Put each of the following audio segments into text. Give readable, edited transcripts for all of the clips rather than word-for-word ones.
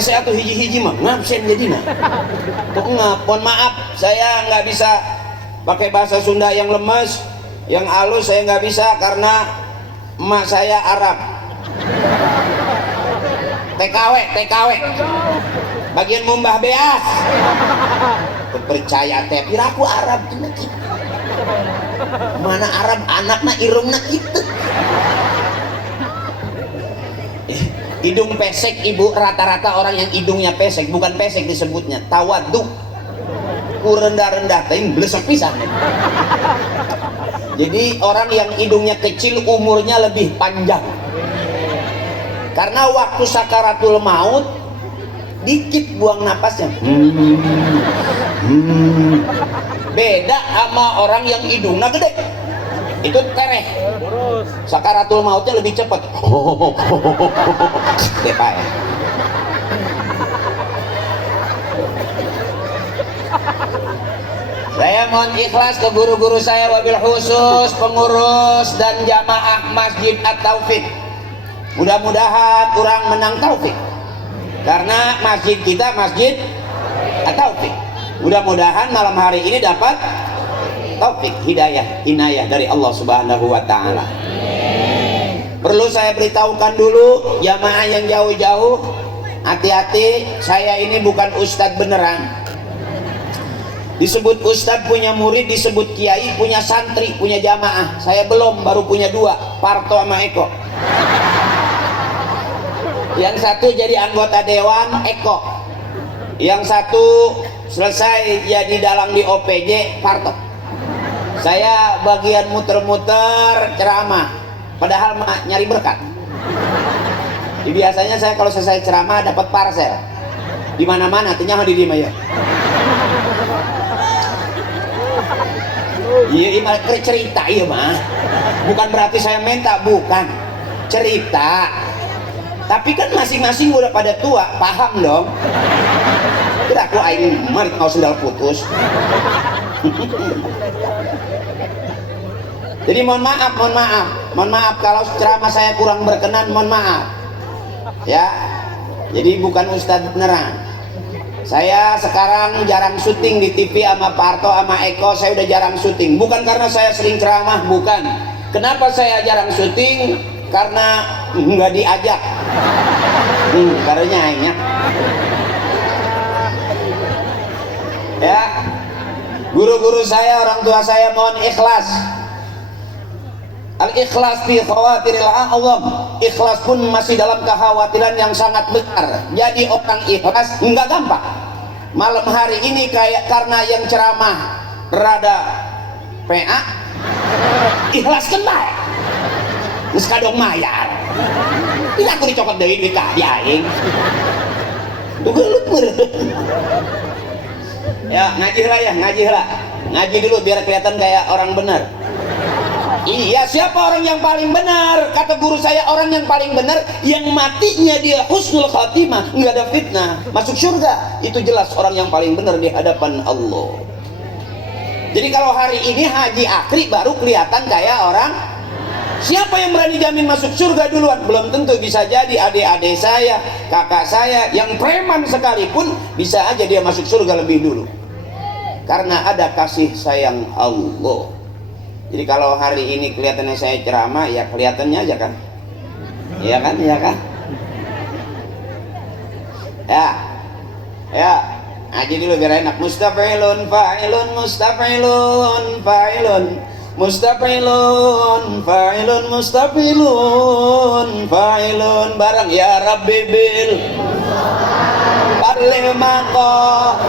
Saya tuh hiji-hiji mah ngabsen jadinya. Kok ngap? Mohon maaf, saya nggak bisa pakai bahasa Sunda yang lemes, yang halus saya nggak bisa karena emak saya Arab. TKW, bagian mumbah beas. Percaya teh, pira aku Arab ini. Mana Arab anakna irungna gitu. Hidung pesek ibu, rata-rata orang yang hidungnya pesek, bukan pesek disebutnya, tawaduk, rendah-rendah, tapi blesek pisan. Jadi orang yang hidungnya kecil umurnya lebih panjang, karena waktu sakaratul maut dikit buang napasnya. Beda sama orang yang hidungnya gede, itu tereh, sakaratul mautnya lebih cepat. Depa ya. Saya mohon ikhlas ke guru-guru saya, wabil khusus pengurus dan jamaah Masjid At-Taufik. Mudah-mudahan kurang menang taufik, karena masjid kita Masjid At-Taufik. Mudah-mudahan malam hari ini dapat taufik, hidayah, inayah dari Allah Subhanahu wa Ta'ala. Perlu saya beritahukan dulu jamaah yang jauh-jauh, hati-hati, saya ini bukan ustadz beneran. Disebut ustadz punya murid, disebut kiai punya santri, punya jamaah. Saya belum, baru punya dua, Parto sama Eko. Yang satu jadi anggota dewan, Eko. Yang satu selesai jadi dalang di OPJ, Parto. Saya bagian muter-muter ceramah, padahal nyari berkat. Jadi biasanya saya kalau selesai ceramah dapat parcel di mana-mana, ternyata di mana ya. Iya, cerita iya mah. Bukan berarti saya minta, bukan. Cerita. Tapi kan masing-masing udah pada tua, paham dong. Tidak aku aing mari mau sendal putus. Jadi mohon maaf kalau ceramah saya kurang berkenan, mohon maaf ya. Jadi bukan ustadz beneran. Saya sekarang jarang syuting di TV sama Parto sama Eko. Saya udah jarang syuting, bukan karena saya sering ceramah, bukan. Kenapa saya jarang syuting? Karena nggak diajak. Karena nyanyi ya. Guru-guru saya, orang tua saya mohon ikhlas. Al-ikhlas fi khawatiril a'zam. Ikhlas pun masih dalam kekhawatiran yang sangat besar. Jadi orang ikhlas enggak gampang. Malam hari ini kayak karena yang ceramah rada PA, ikhlaskan bae. Geus kadong mayar. Tidak aku dicokot deui duit ka dia aing. Dugelut meureun. Ya, ngaji lah. Ngaji dulu biar kelihatan kayak orang benar. Iya, siapa orang yang paling benar? Kata guru saya, orang yang paling benar yang matinya dia husnul khatimah, nggak ada fitnah, masuk surga. Itu jelas orang yang paling benar di hadapan Allah. Jadi kalau hari ini Haji Akri baru kelihatan kayak orang. Siapa yang berani jamin masuk surga duluan? Belum tentu, bisa jadi adik-adik saya, kakak saya yang preman sekalipun bisa aja dia masuk surga lebih dulu. Karena ada kasih sayang Allah. Jadi kalau hari ini kelihatannya saya ceramah, ya kelihatannya aja kan. Iya kan? Ya. Ngaji dulu biar enak. Mustafilun fa'ilun, mustafilun fa'ilun, mustafilun fa'ilun, mustafilun fa'ilun. Bareng ya Rabbi bil balil maqah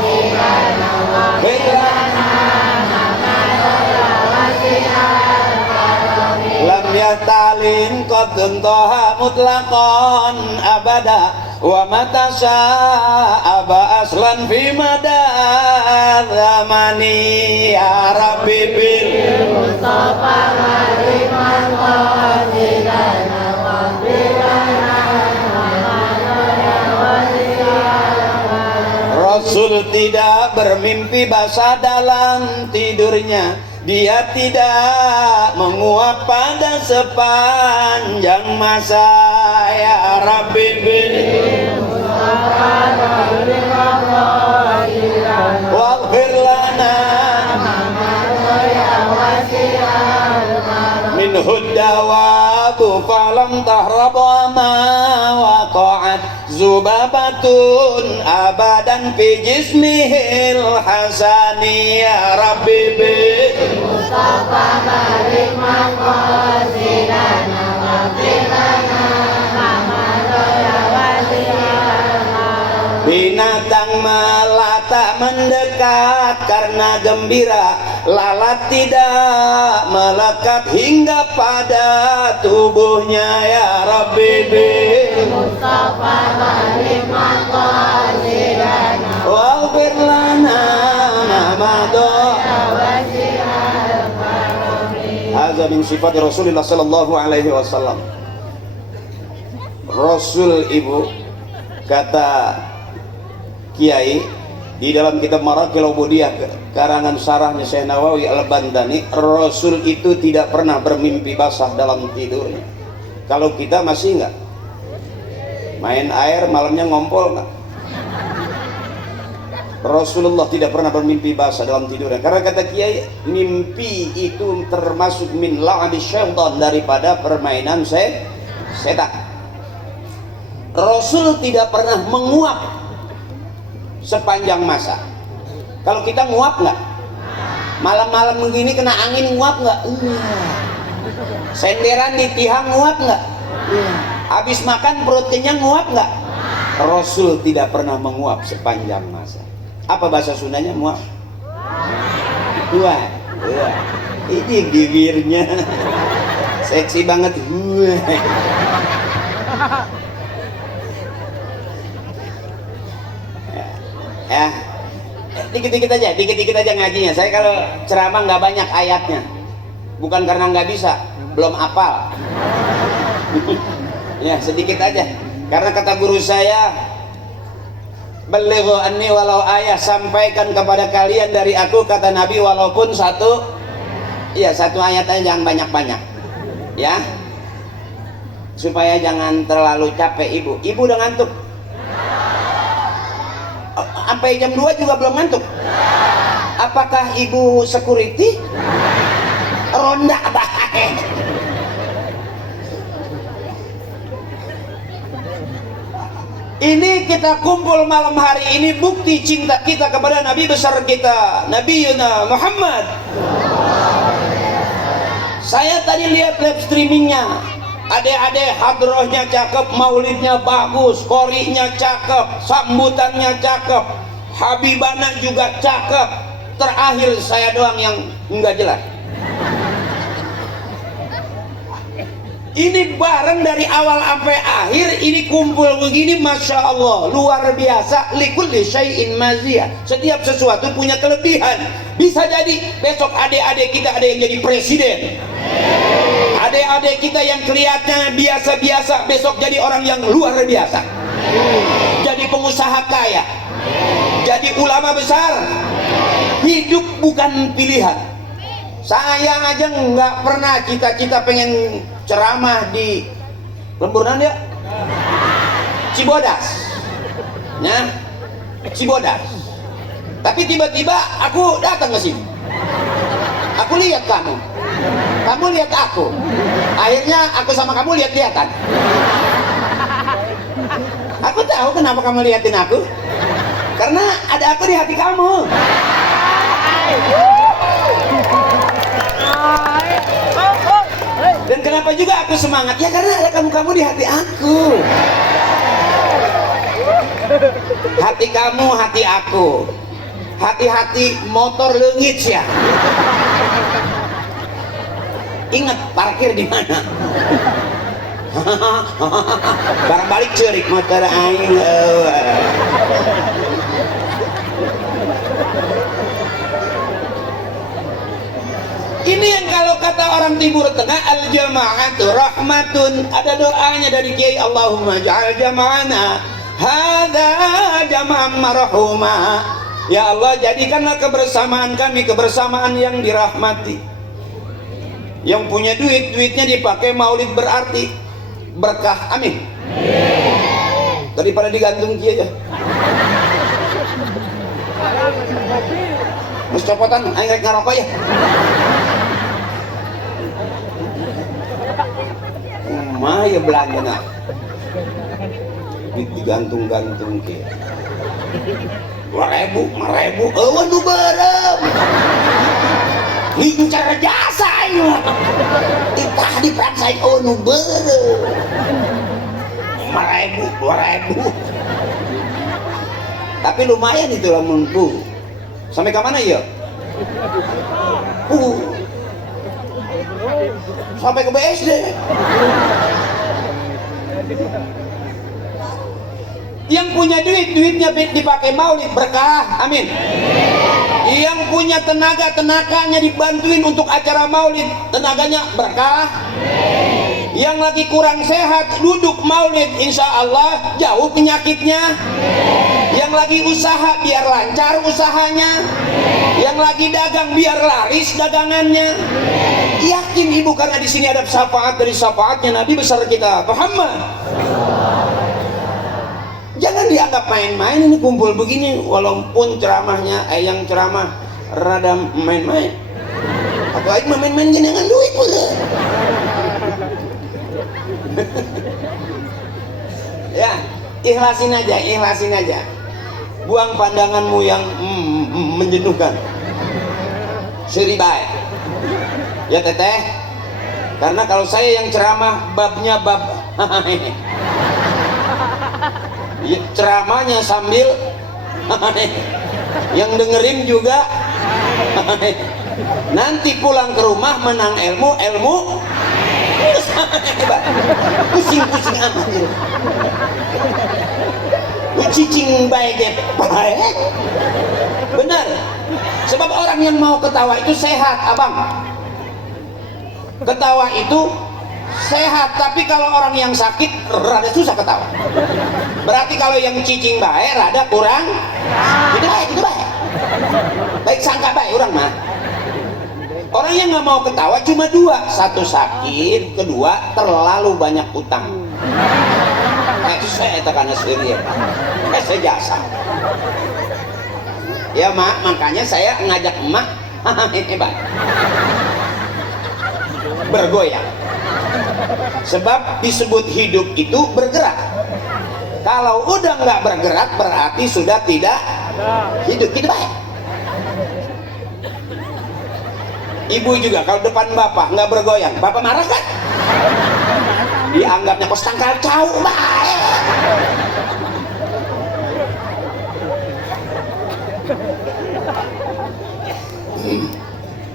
lam yahtalin qadun toha mutlaqan abada wa mata sa'aba aslan fi madad zamani ya Rabbi bil Mustafa mariman qasidana wa bilana Rasul tidak bermimpi basah dalam tidurnya, dia tidak menguap pada sepanjang masa ya Rabbi bil waghfir lana minhud dawabu falam tahrab ma waqa'at zubabatun abadan fi jismihil hasani ya rabbi bi Mustafa barik maqasidana waghfir lana binatang melata mendekat karena gembira, lalat tidak melekat hingga pada tubuhnya ya Rabbi bi Mustafa barik maqasidana waghfir lana ma hadza min sifat Rasulullah sallallahu alaihi wasallam. Rasul ibu, kata Kiai di dalam kitab Maraqil Ubudiyah karangan sarahnya Syekh Nawawi Al-Bantani, Rasul itu tidak pernah bermimpi basah dalam tidurnya. Kalau kita masih enggak main air malamnya ngompol enggak? Rasulullah tidak pernah bermimpi basah dalam tidurnya, karena kata Kiai, mimpi itu termasuk min la'abi syaitan, daripada permainan setan. Rasul tidak pernah menguap sepanjang masa. Kalau kita nguap nggak? Malam-malam begini kena angin nguap nggak? Senderan di tihang nguap nggak? Habis makan perut kenyang nguap nggak? Rasul tidak pernah menguap sepanjang masa. Apa bahasa Sundanya nguap? Nguap. Ini bibirnya seksi banget. Ya, dikit-dikit aja ngajinya. Saya kalau ceramah nggak banyak ayatnya, bukan karena nggak bisa, belum hafal. Ya, sedikit aja. Karena kata guru saya, balighu anni walau ayah, sampaikan kepada kalian dari aku, kata Nabi, walaupun satu ayat aja, jangan banyak-banyak. Ya, supaya jangan terlalu capek ibu. Ibu udah ngantuk? Sampai jam 2 juga belum ngantuk? Apakah ibu security? Ronda baik. Ini kita kumpul malam hari ini bukti cinta kita kepada Nabi besar kita, Nabi Yuna Muhammad. Saya tadi lihat live streamingnya, adek-adek hadrohnya cakep, maulidnya bagus, korinya cakep, sambutannya cakep, habibana juga cakep. Terakhir saya doang yang enggak jelas. Ini bareng dari awal sampai akhir, ini kumpul begini, masya Allah, luar biasa. Likulli syai'in maziyah, setiap sesuatu punya kelebihan. Bisa jadi besok adik-adik kita ada yang jadi presiden, adik-adik kita yang kelihatannya biasa-biasa besok jadi orang yang luar biasa, jadi pengusaha kaya, jadi ulama besar. Hidup bukan pilihan. Saya aja nggak pernah cita-cita pengen ceramah di Lemburan ya, Cibodas, nah Cibodas. Tapi tiba-tiba aku datang ke sini, aku lihat kamu, kamu lihat aku, akhirnya aku sama kamu lihat-lihatan. Aku tahu kenapa kamu liatin aku, karena ada aku di hati kamu. Dan kenapa juga aku semangat? Ya karena ada kamu-kamu di hati aku. Hati kamu, hati aku. Hati-hati motor leungit ya. Ingat parkir di mana? Barang balik cerik motor aing. Ini yang kalau kata orang Timur Tengah, al-jama'atu rahmatun. Ada doanya dari Kiai, Allahumma ja'al jama'ana hadza jama'an marhuma. Ya Allah, jadikanlah kebersamaan kami kebersamaan yang dirahmati. Yang punya duit, duitnya dipakai maulid berarti berkah, amin. daripada digantung kia aja. Mas copotan aing rek ngarokok ya. Mah ya belanja na digantung-gantung kia 2.000, 5.000, waduh bareng ngincar jasa ayo ditah dipaksain nu bareng 5.000, 2.000 tapi lumayan itu lamun sampai ke mana ya? Sampai ke BSD. Yang punya duit, duitnya dipakai maulid berkah, amin. Yang punya tenaga, tenaganya dibantuin untuk acara maulid, tenaganya berkah. Yang lagi kurang sehat, duduk maulid, insya Allah jauh penyakitnya. Yang lagi usaha biar lancar usahanya. Yang lagi dagang biar laris dagangannya. Yakin ibu karena di sini ada syafaat dari syafaatnya Nabi besar kita Muhammad. Jangan dianggap main-main ini kumpul begini, walaupun ceramahnya yang ceramah rada main-main. Atau aing main-main gini dengan duit pula. Ya, ikhlasin aja. Buang pandanganmu yang menjenuhkan. Seribai. Ya teteh. Karena kalau saya yang ceramah babnya bab ceramahnya sambil yang dengerin juga nanti pulang ke rumah menang ilmu pusing-pusing amat lu cicing baik benar sebab orang yang mau ketawa itu sehat abang ketawa itu sehat tapi kalau orang yang sakit rada susah ketawa berarti kalau yang cicing baik rada kurang itu baik baik sangka baik orang mah orang yang nggak mau ketawa cuma dua satu sakit kedua terlalu banyak utang saya tekan sendiri saya jasa ya mak makanya saya ngajak emak hebat bergoyang sebab disebut hidup itu bergerak kalau udah nggak bergerak berarti sudah tidak hidup kita baik ibu juga kalau depan bapak nggak bergoyang bapak marah kan dianggapnya kos tangkal cau baik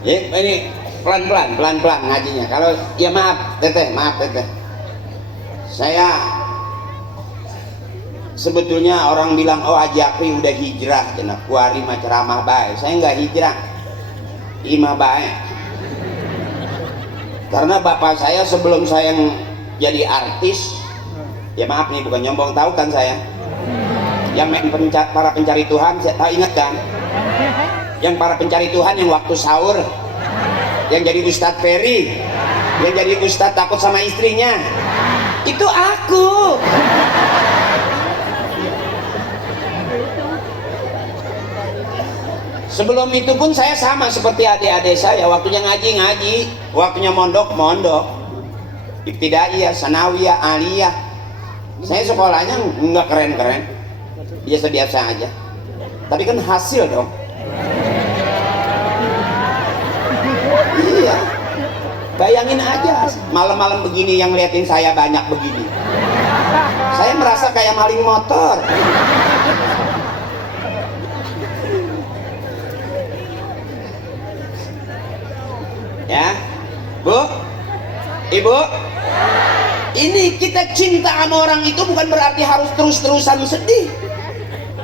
ya ini pelan-pelan ngajinya kalau ya maaf teteh saya sebetulnya orang bilang oh Haji Akri udah hijrah kena kuari ceramah baik saya nggak hijrah imah baik karena bapak saya sebelum saya jadi artis ya maaf nih bukan nyombong tahu kan saya yang main para pencari Tuhan saya tahu ingat kan yang para pencari Tuhan yang waktu sahur yang jadi Ustadz Ferry yang jadi Ustadz takut sama istrinya itu aku sebelum itu pun saya sama seperti adik-adik saya waktunya ngaji waktunya mondok ibtidaiyah, sanawiyah, aliyah saya sekolahnya nggak keren-keren biasa-biasa aja tapi kan hasil dong iya bayangin aja malam-malam begini yang liatin saya banyak begini saya merasa kayak maling motor ya bu ibu ini kita cinta sama orang itu bukan berarti harus terus-terusan sedih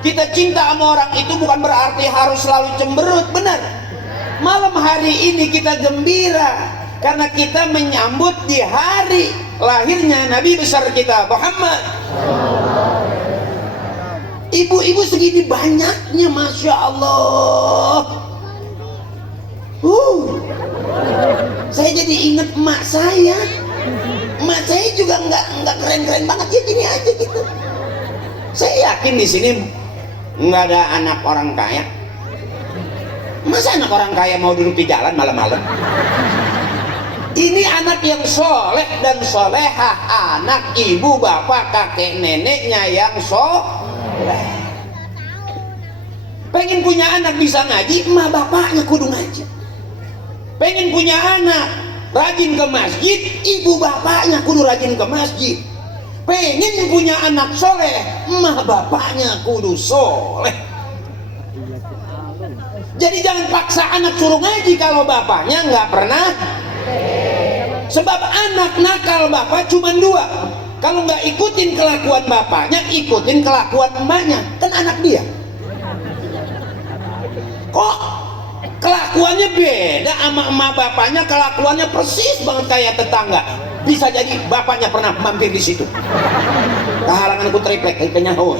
kita cinta sama orang itu bukan berarti harus selalu cemberut benar malam hari ini kita gembira karena kita menyambut di hari lahirnya Nabi besar kita Muhammad ibu-ibu segini banyaknya Masya Allah saya jadi inget emak saya juga nggak keren-keren banget ya gini aja gitu Saya yakin di sini nggak ada anak orang kaya. Masa anak orang kaya mau duduk di jalan malam-malam? Ini anak yang soleh dan solehah, anak ibu bapak kakek neneknya yang soleh. Pengen punya anak bisa ngaji, emak bapaknya kudu ngaji. Pengen punya anak rajin ke masjid, ibu bapaknya kudu rajin ke masjid. Pengen punya anak soleh, emak bapaknya kudu soleh. Jadi jangan paksa anak suruh ngaji kalau bapaknya nggak pernah. Sebab anak nakal bapak cuma dua. Kalau nggak ikutin kelakuan bapaknya, ikutin kelakuan emaknya. Kan anak dia. Kok kelakuannya beda sama emak bapaknya, kelakuannya persis banget kayak tetangga. Bisa jadi bapaknya pernah mampir di situ. Kehalangan ku triplek kenyaho.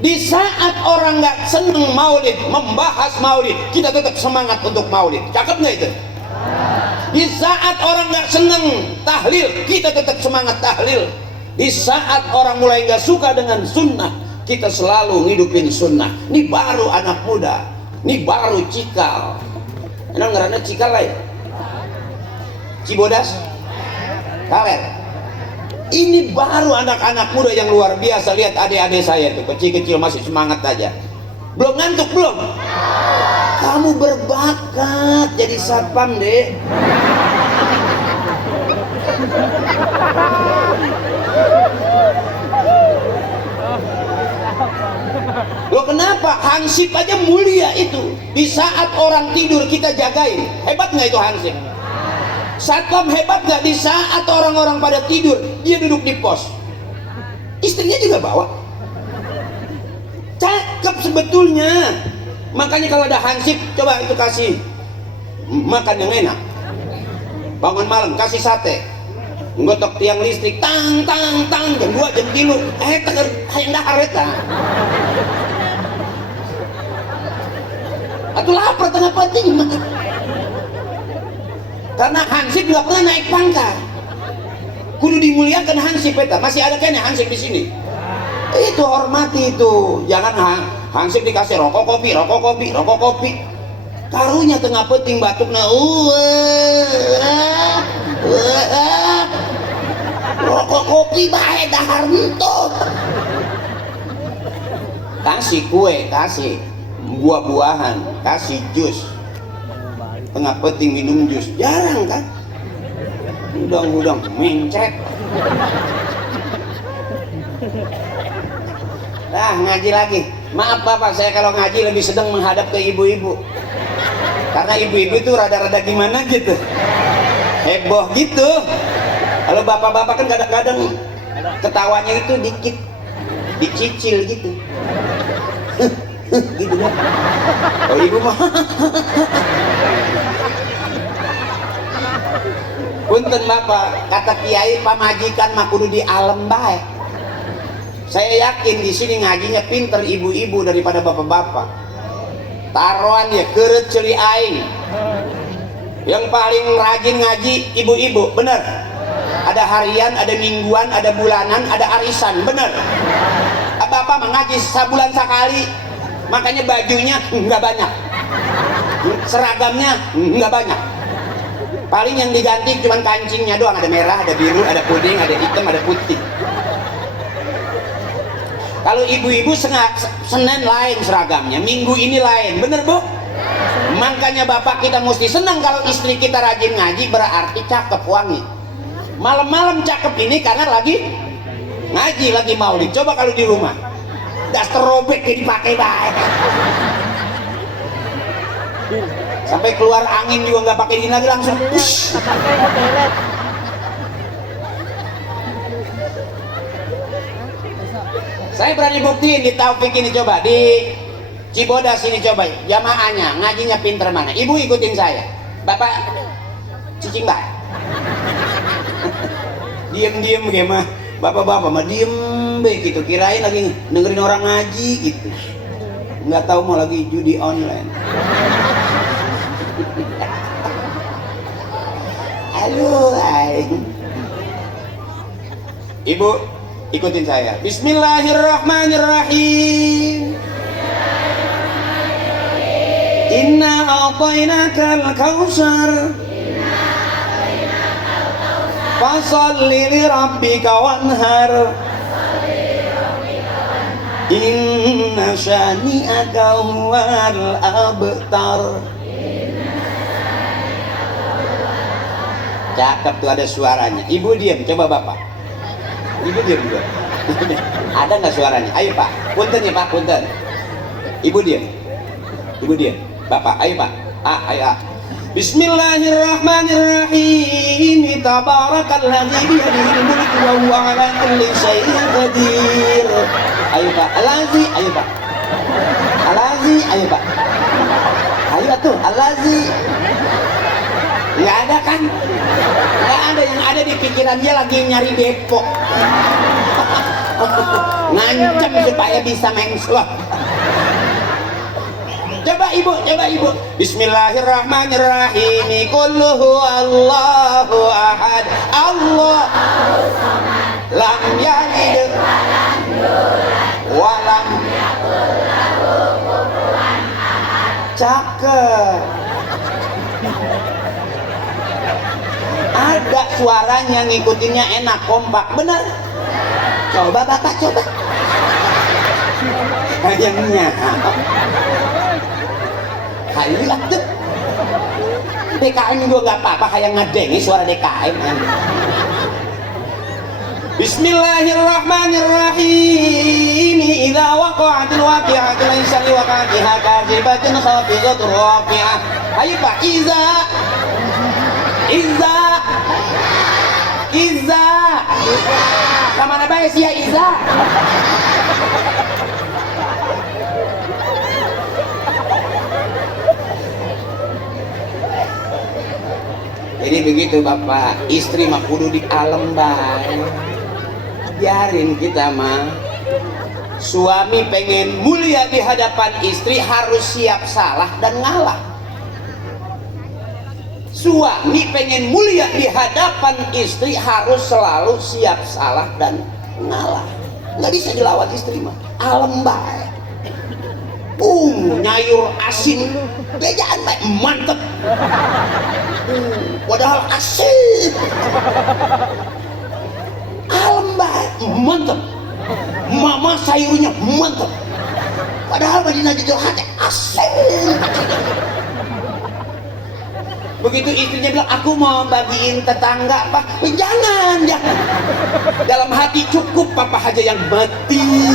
Di saat orang nggak seneng maulid, membahas maulid, kita tetap semangat untuk maulid. Cakep nggak itu? Di saat orang nggak seneng tahlil, kita tetap semangat tahlil. Di saat orang mulai nggak suka dengan sunnah, kita selalu ngidupin sunnah. Ini baru anak muda, ini baru cikal. Enak ngerana cikal lain, Cibodas, Kaler. Ini baru anak-anak muda yang luar biasa. Lihat adik-adik saya tuh, kecil-kecil masih semangat aja. Belum ngantuk belum? Kamu berbakat jadi satpam deh. Loh kenapa? Hansip aja mulia itu. Di saat orang tidur kita jagain. Hebat nggak itu hansip? Satpam hebat nggak? Di saat orang-orang pada tidur dia duduk di pos, istrinya juga bawa. Cakep sebetulnya. Makanya kalau ada hansip, coba itu kasih makan yang enak. Bangun malam kasih sate, nggotok tiang listrik, tang tang tang, jam 2 jam 3 teker hayang dahar eta. Atuh lapar tengah penting. Karena hansip nggak pernah naik pangkat. Kudu dimuliakan hansip eta. Masih ada kan hansip di sini? Itu hormati itu. Jangan hansip dikasih rokok kopi, rokok kopi, rokok kopi. Karunya tengah penting batukna. Rokok kopi bae dahar entot. Kasih kue, kasih buah-buahan, kasih jus. Tengah penting minum jus, jarang kan? Udang-udang mencret. Nah, ngaji lagi. Maaf Bapak, saya kalau ngaji lebih sedang menghadap ke ibu-ibu. Karena ibu-ibu itu rada-rada gimana gitu, heboh gitu. Kalau bapak-bapak kan kadang-kadang ketawanya itu dikit, dicicil gitu. Gitu kan. Oh ibu mah punten Bapak, kata kiai pamajikan mah kudu di alam bae. Saya yakin di sini ngajinya pinter ibu-ibu daripada bapak-bapak. Taruhan ya keureut ceuli aing. Yang paling rajin ngaji ibu-ibu, bener. Ada harian, ada mingguan, ada bulanan, ada arisan, bener. Bapak mah ngaji sabulan sekali. Makanya bajunya nggak banyak, seragamnya nggak banyak. Paling yang diganti cuma kancingnya doang, ada merah, ada biru, ada kuning, ada hitam, ada putih. Kalau ibu-ibu Senin lain seragamnya, Minggu ini lain, bener Bu? Makanya bapak kita mesti senang kalau istri kita rajin ngaji, berarti cakep wangi. Malam-malam cakep ini karena lagi ngaji, lagi maulid. Coba kalau di rumah daster robek jadi dipakai baik, sampai keluar angin juga nggak pakai ini lagi, langsung push. Saya berani buktiin di Taufik ini, coba di Cibodas ini, coba jamaahnya ngajinya pinter mana. Ibu ikutin saya, bapak cicing baik. Diem-diem gimana bapak-bapak mah diem be gitu, kirain lagi dengerin orang ngaji gitu, nggak tahu mau lagi judi online. Halo aing. Ibu ikutin saya. Bismillahirrahmanirrahim. Inna a'tainakal kautsar fasholli li rabbika wanhar inna syani'aka huwal abtar. Cakep tuh, ada suaranya. Ibu diam, coba bapak. Ibu diam juga. Ada nggak suaranya? Ayo pak, punten ya pak, punten. Ibu diam, ibu diam. Bapak, ayo pak. Ayo. Bismillahirrahmanirrahim. Tabarakalladzi biyadihil mulku wa huwa ala kulli syai'in qadir. Ayo pak, alazi, ayo pak. Alazi, ayo pak. Ayo tuh, alazi. Nggak ada kan? Nggak ada, yang ada di pikirannya lagi nyari Depok. Ngancem supaya bisa mengslot. Coba ibu. Bismillahirrahmanirrahim. Qul huwallahu ahad. Allah lam yalid wa lam yakul lahu kufuwan ahad. Cakep. Ada suaranya, ngikutinnya enak, kompak, bener. Coba bapak, coba. Kayaknya lihat tuh, DKM juga nggak apa-apa, kayak ngedengi suara DKM. Bismillahirrahmanirrahim. Idza waqa'atil waqi'atu laysa liwaqa'atiha kadhibatun khafidatur rafi'ah. Ayo pak, Iza. Kamana bae sia Iza? Jadi begitu bapak, istri mah kudu di alam bae. Biarin kita mah. Suami pengen mulia di hadapan istri harus siap salah dan ngalah. Suami pengen mulia di hadapan istri harus selalu siap salah dan ngalah. Nggak bisa dilawan istri mah. Alam bae. Nyayur asin bejaan bae mantep. Padahal asin. Alam bae mantep. Mama sayurnya mantep. Padahal Madinah jujur hati asin. Begitu istrinya bilang, aku mau bagiin tetangga, pak. Jangan. Dalam hati cukup papa aja yang mati.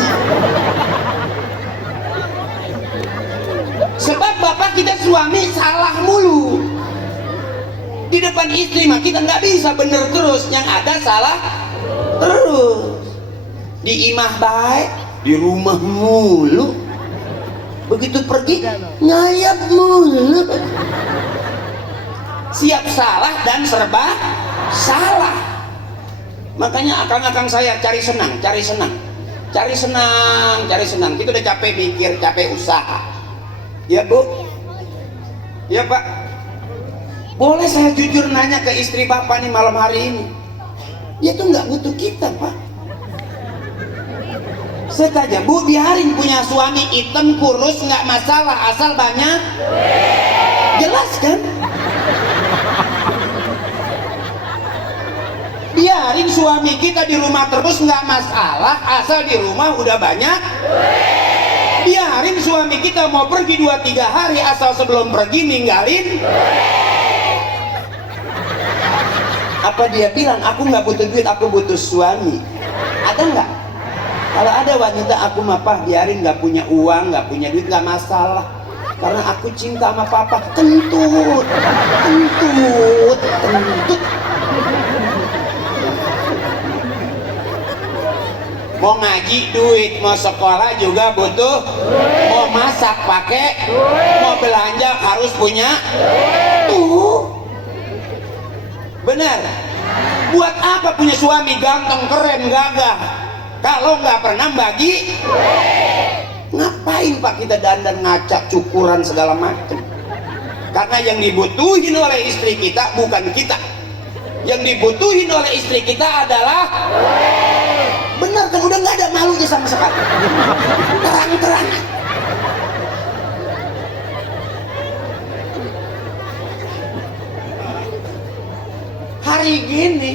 Sebab bapak kita suami salah mulu. Di depan istri mah kita nggak bisa bener terus, yang ada salah terus. Di imah baik, di rumah mulu. Begitu pergi ngayap mulu. Siap salah dan serba salah. Makanya akang-akang saya cari senang. Kita udah capek mikir, capek usaha. Ya bu, ya pak. Boleh saya jujur nanya ke istri bapak nih malam hari ini? Dia tuh nggak butuh kita pak. Saya tanya, bu, biarin punya suami hitam kurus nggak masalah asal banyak. Jelas kan? Biarin suami kita di rumah terus nggak masalah asal di rumah udah banyak. Biarin suami kita mau pergi 2-3 hari asal sebelum pergi ninggalin. Apa dia bilang aku nggak butuh duit, aku butuh suami? Ada nggak? Kalau ada wanita, aku mah biarin nggak punya uang, nggak punya duit nggak masalah, karena aku cinta sama papa. Kentut. Mau ngaji duit, mau sekolah juga butuh, mau masak pakai, mau belanja harus punya. Benar. Buat apa punya suami ganteng, keren, gagah kalau nggak pernah bagi? Ngapain pak kita dandan ngacak, cukuran segala macam? Karena yang dibutuhin oleh istri kita bukan kita. Yang dibutuhin oleh istri kita adalah keluarkan, udah nggak ada malunya sama sekali, terang-terang. Hari gini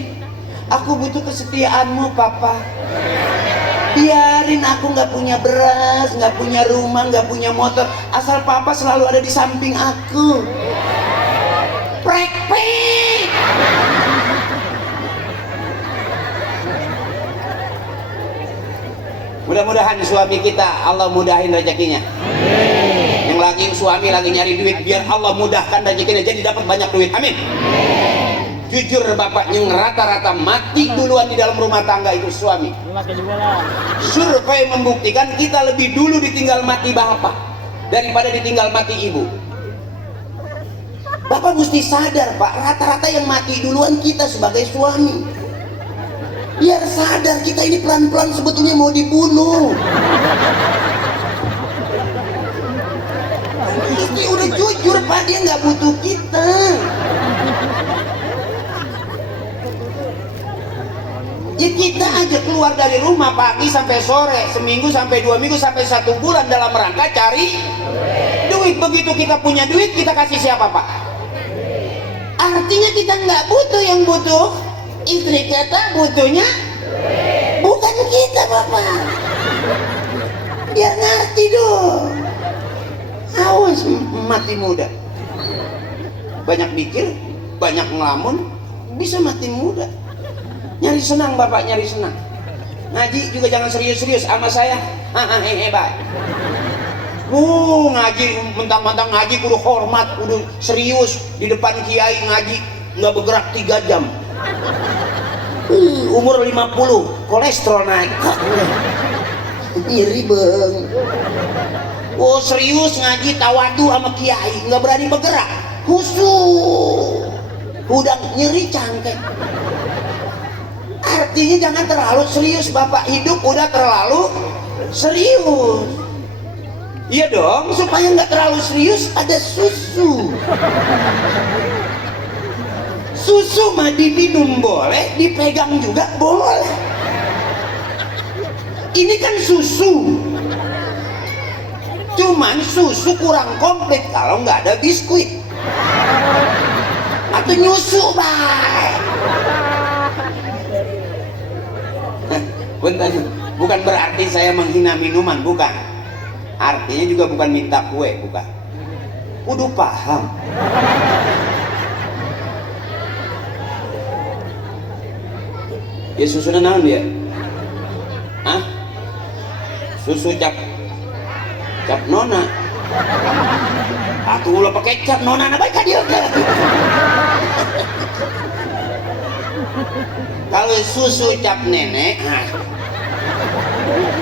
aku butuh kesetiaanmu papa. Biarin aku nggak punya beras, nggak punya rumah, nggak punya motor, asal papa selalu ada di samping aku. Prek-prek. Mudah-mudahan suami kita Allah mudahin rezekinya. Yang lagi suami lagi nyari duit, biar Allah mudahkan rezekinya jadi dapat banyak duit. Amin. Jujur bapak, yang rata-rata mati duluan di dalam rumah tangga itu suami. Survei membuktikan kita lebih dulu ditinggal mati bapak daripada ditinggal mati ibu. Bapak mesti sadar pak, rata-rata yang mati duluan kita sebagai suami. Biar sadar kita ini pelan-pelan sebetulnya mau dibunuh. Istri udah jujur pak, dia nggak butuh kita. Ya kita aja keluar dari rumah pagi sampai sore, seminggu sampai 2 minggu sampai 1 bulan dalam rangka cari duit. Begitu kita punya duit, kita kasih siapa pak? Artinya kita nggak butuh, yang butuh istri kita, butuhnya bukan kita bapak. Biar ngerti dong. Awas mati muda. Banyak mikir, banyak ngelamun, bisa mati muda. Nyari senang bapak, nyari senang. Ngaji juga jangan serius-serius sama saya. Hebat. Ngaji mentang-mentang ngaji kudu hormat, kudu serius di depan kiai ngaji, nggak bergerak 3 jam. Umur 50, kolesterol naik. Iri bang. Oh serius ngaji tawadu sama kiai, nggak berani bergerak. Khusyuk, udah nyeri cangkeng. Artinya jangan terlalu serius bapak, hidup udah terlalu serius. Iya dong, supaya nggak terlalu serius ada susu. Susu mah diminum boleh, dipegang juga boleh. Ini kan susu, cuman susu kurang komplit kalau nggak ada biskuit atau nyusu baik. Bukan berarti saya menghina minuman, bukan. Artinya juga bukan minta kue, bukan. Kudu paham. Ya susu naon dia? Hah? Susu cap nona. Atuh ulah pakai cap nona na baik ka dia. Kalau susu cap nenek,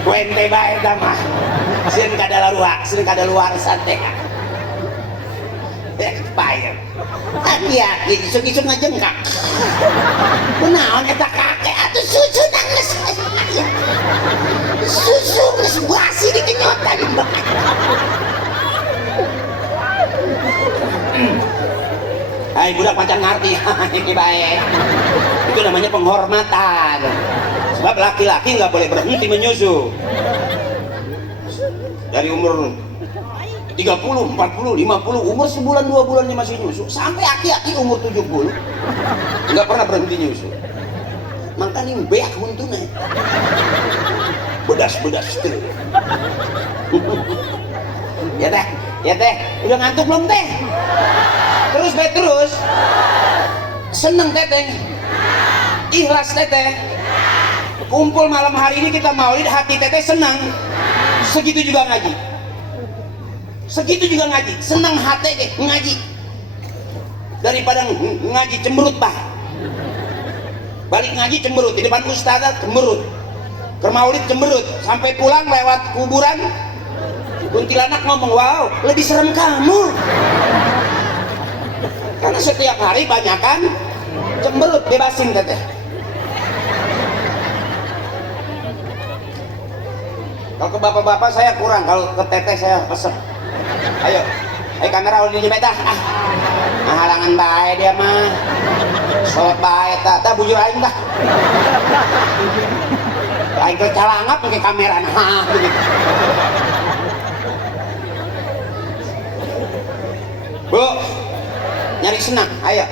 kuente bae mah. Sieun kada luar sate. Payah. Aki-aki isuk-isuk ngajengkak. Kunaon eta kakek atuh susu nangis. Susu geus basi dikenyotan. Hai budak macan ngerti. Ini baik. Itu namanya penghormatan. Sebab laki-laki nggak boleh berhenti menyusu. Dari umur 30, 40, 50, umur sebulan 2 bulannya masih nyusu, sampai aki-aki umur 70 nggak pernah berhenti nyusu. Makanya beak huntuna bedas-bedas tuh. Ya teh udah ngantuk belum teh? Terus seneng teteh, ikhlas teteh, kumpul malam hari ini kita maulid, hati teteh senang. Segitu juga ngaji, senang hati deh ngaji daripada ngaji cemberut bah. Balik ngaji cemberut, di depan ustazah cemberut, ke maulid cemberut, sampai pulang lewat kuburan kuntilanak ngomong, wow lebih serem kamu. Karena setiap hari banyakan cemberut, bebasin teteh. Kalau ke bapak-bapak saya kurang, kalau ke teteh saya pesep. Ayo kamera udah dijebet halangan bae dia mah. Sholat bae tak bujur aing dah. Aing calangap pakai kamera nah begitu. Bu, nyari senang, ayo.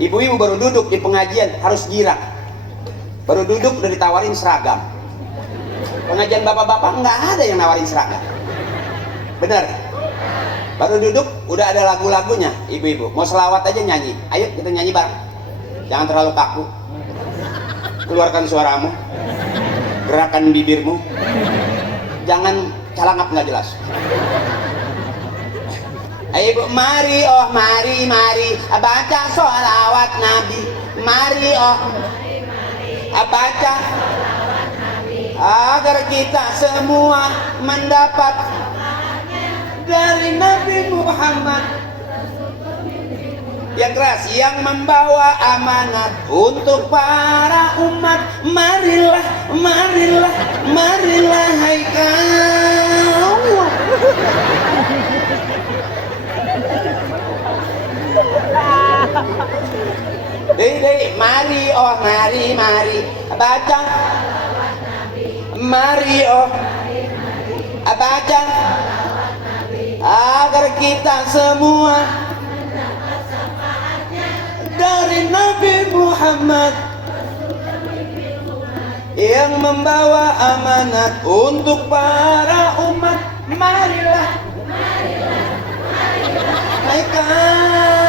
Ibu-ibu baru duduk di pengajian harus girang. Baru duduk udah ditawarin seragam. Pengajian bapak-bapak nggak ada yang nawarin seragam. Bener? Baru duduk udah ada lagu-lagunya, ibu-ibu. Mau selawat aja nyanyi. Ayo kita nyanyi bareng. Jangan terlalu kaku. Keluarkan suaramu. Gerakan bibirmu. Jangan calangap nggak jelas. Ayo ibu, mari oh mari baca sholawat Nabi. Mari oh baca agar kita semua mendapat dari Nabi Muhammad yang keras, yang membawa amanat untuk para umat. Marilah hai kaum. Dei, mari oh mari baca. Mari oh baca agar kita semua dari Nabi Muhammad yang membawa amanat untuk para umat. Marilah hai kawan.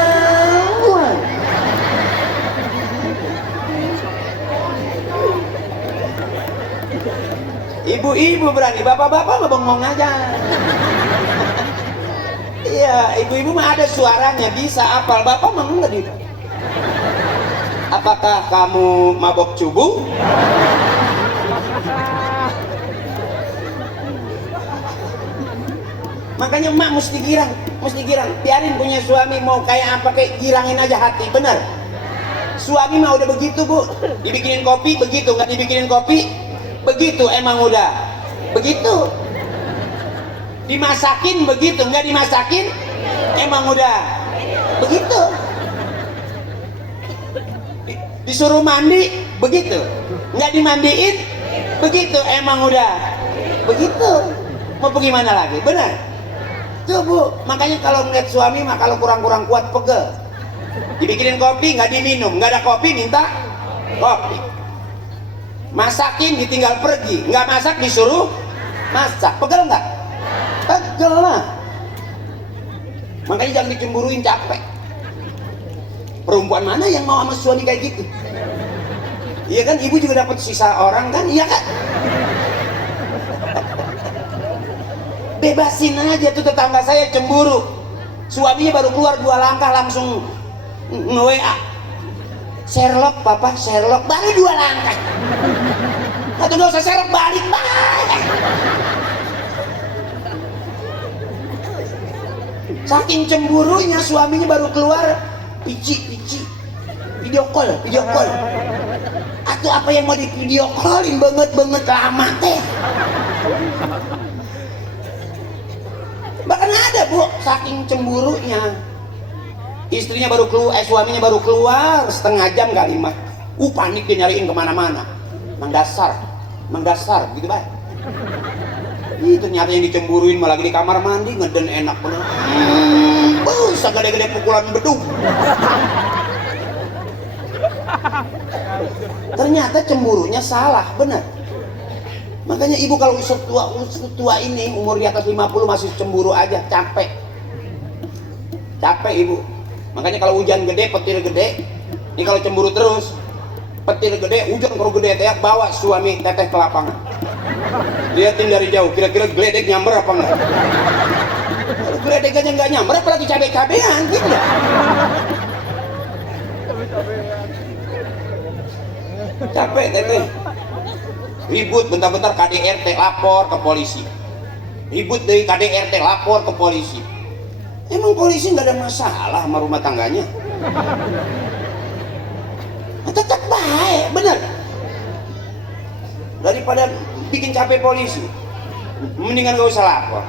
Ibu-ibu berani, bapak-bapak mah bengong aja. Iya, ibu-ibu mah ada suaranya, bisa apal. Bapak mah enggak gitu. Apakah kamu mabok cubu? Makanya emak mesti girang. Biarin punya suami mau kayak apa, kayak girangin aja hati, bener. Suami mah udah begitu bu, dibikinin kopi begitu, nggak dibikinin kopi begitu, emang udah begitu. Dimasakin begitu, nggak dimasakin emang udah begitu. Disuruh mandi begitu, nggak dimandiin begitu, emang udah begitu. Mau pergi mana lagi, benar tuh bu. Makanya kalau ngeliat suami mah kalau kurang-kurang kuat pegel, dibikinin kopi nggak diminum, nggak ada kopi minta kopi. Masakin ditinggal pergi, nggak masak disuruh masak, pegel nggak? Pegel lah. Makanya jangan dicemburuin, capek. Perempuan mana yang mau sama suami kayak gitu? Iya kan, ibu juga dapat sisa orang kan, iya kan? Bebasin aja tuh tetangga saya cemburu, suaminya baru keluar 2 langkah langsung nge-WA. Sherlock papa, Sherlock, baru 2 langkah. Atau gak usah Sherlock, balik. Saking cemburunya suaminya baru keluar, pici, video call. Atau apa yang mau di video callin banget lama teh. Bahkan ada bu, saking cemburunya. Istrinya baru keluar, suaminya baru keluar setengah jam kali mah. Panik dia nyariin kemana-mana. Mendasar gitu baik. Ternyata yang dicemburuin malah lagi di kamar mandi ngeden enak bener. Segede-gede pukulan bedung. Ternyata cemburunya salah, bener. Makanya ibu kalau usia tua ini umur di atas 50 masih cemburu aja, capek ibu. Makanya kalau hujan gede, petir gede, ini kalau cemburu terus, petir gede, hujan kalau gede, teh bawa suami teteh ke lapangan. Lihatin dari jauh, kira-kira geledek nyamber apa enggak? Kalau geledek aja nggak nyamber, apalagi cabai-cabean gitu ya. Capek teteh. Ribut bentar-bentar KDRT lapor ke polisi. Ribut dari KDRT lapor ke polisi. Emang polisi nggak ada masalah sama rumah tangganya? Tetap baik, bener. Daripada bikin capek polisi, mendingan gak usah lapor.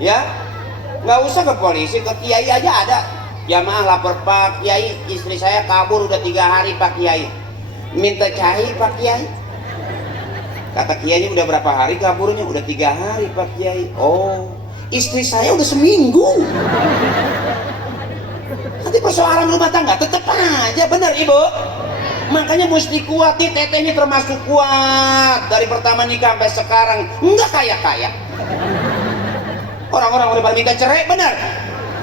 Ya, nggak usah ke polisi, ke kiai aja ada. Jamaah lapor, Pak Kiai, istri saya kabur udah 3 hari Pak Kiai. Minta cai Pak Kiai. Kata kiainya, udah berapa hari kaburnya? Udah 3 hari Pak Kiai. Oh, istri saya udah seminggu. Nanti persoalan rumah tangga tetap aja, bener Ibu. Makanya mesti kuat nih, teteh ini termasuk kuat dari pertama nikah sampai sekarang, nggak kaya-kaya. Orang-orang udah pada minta cerai, bener.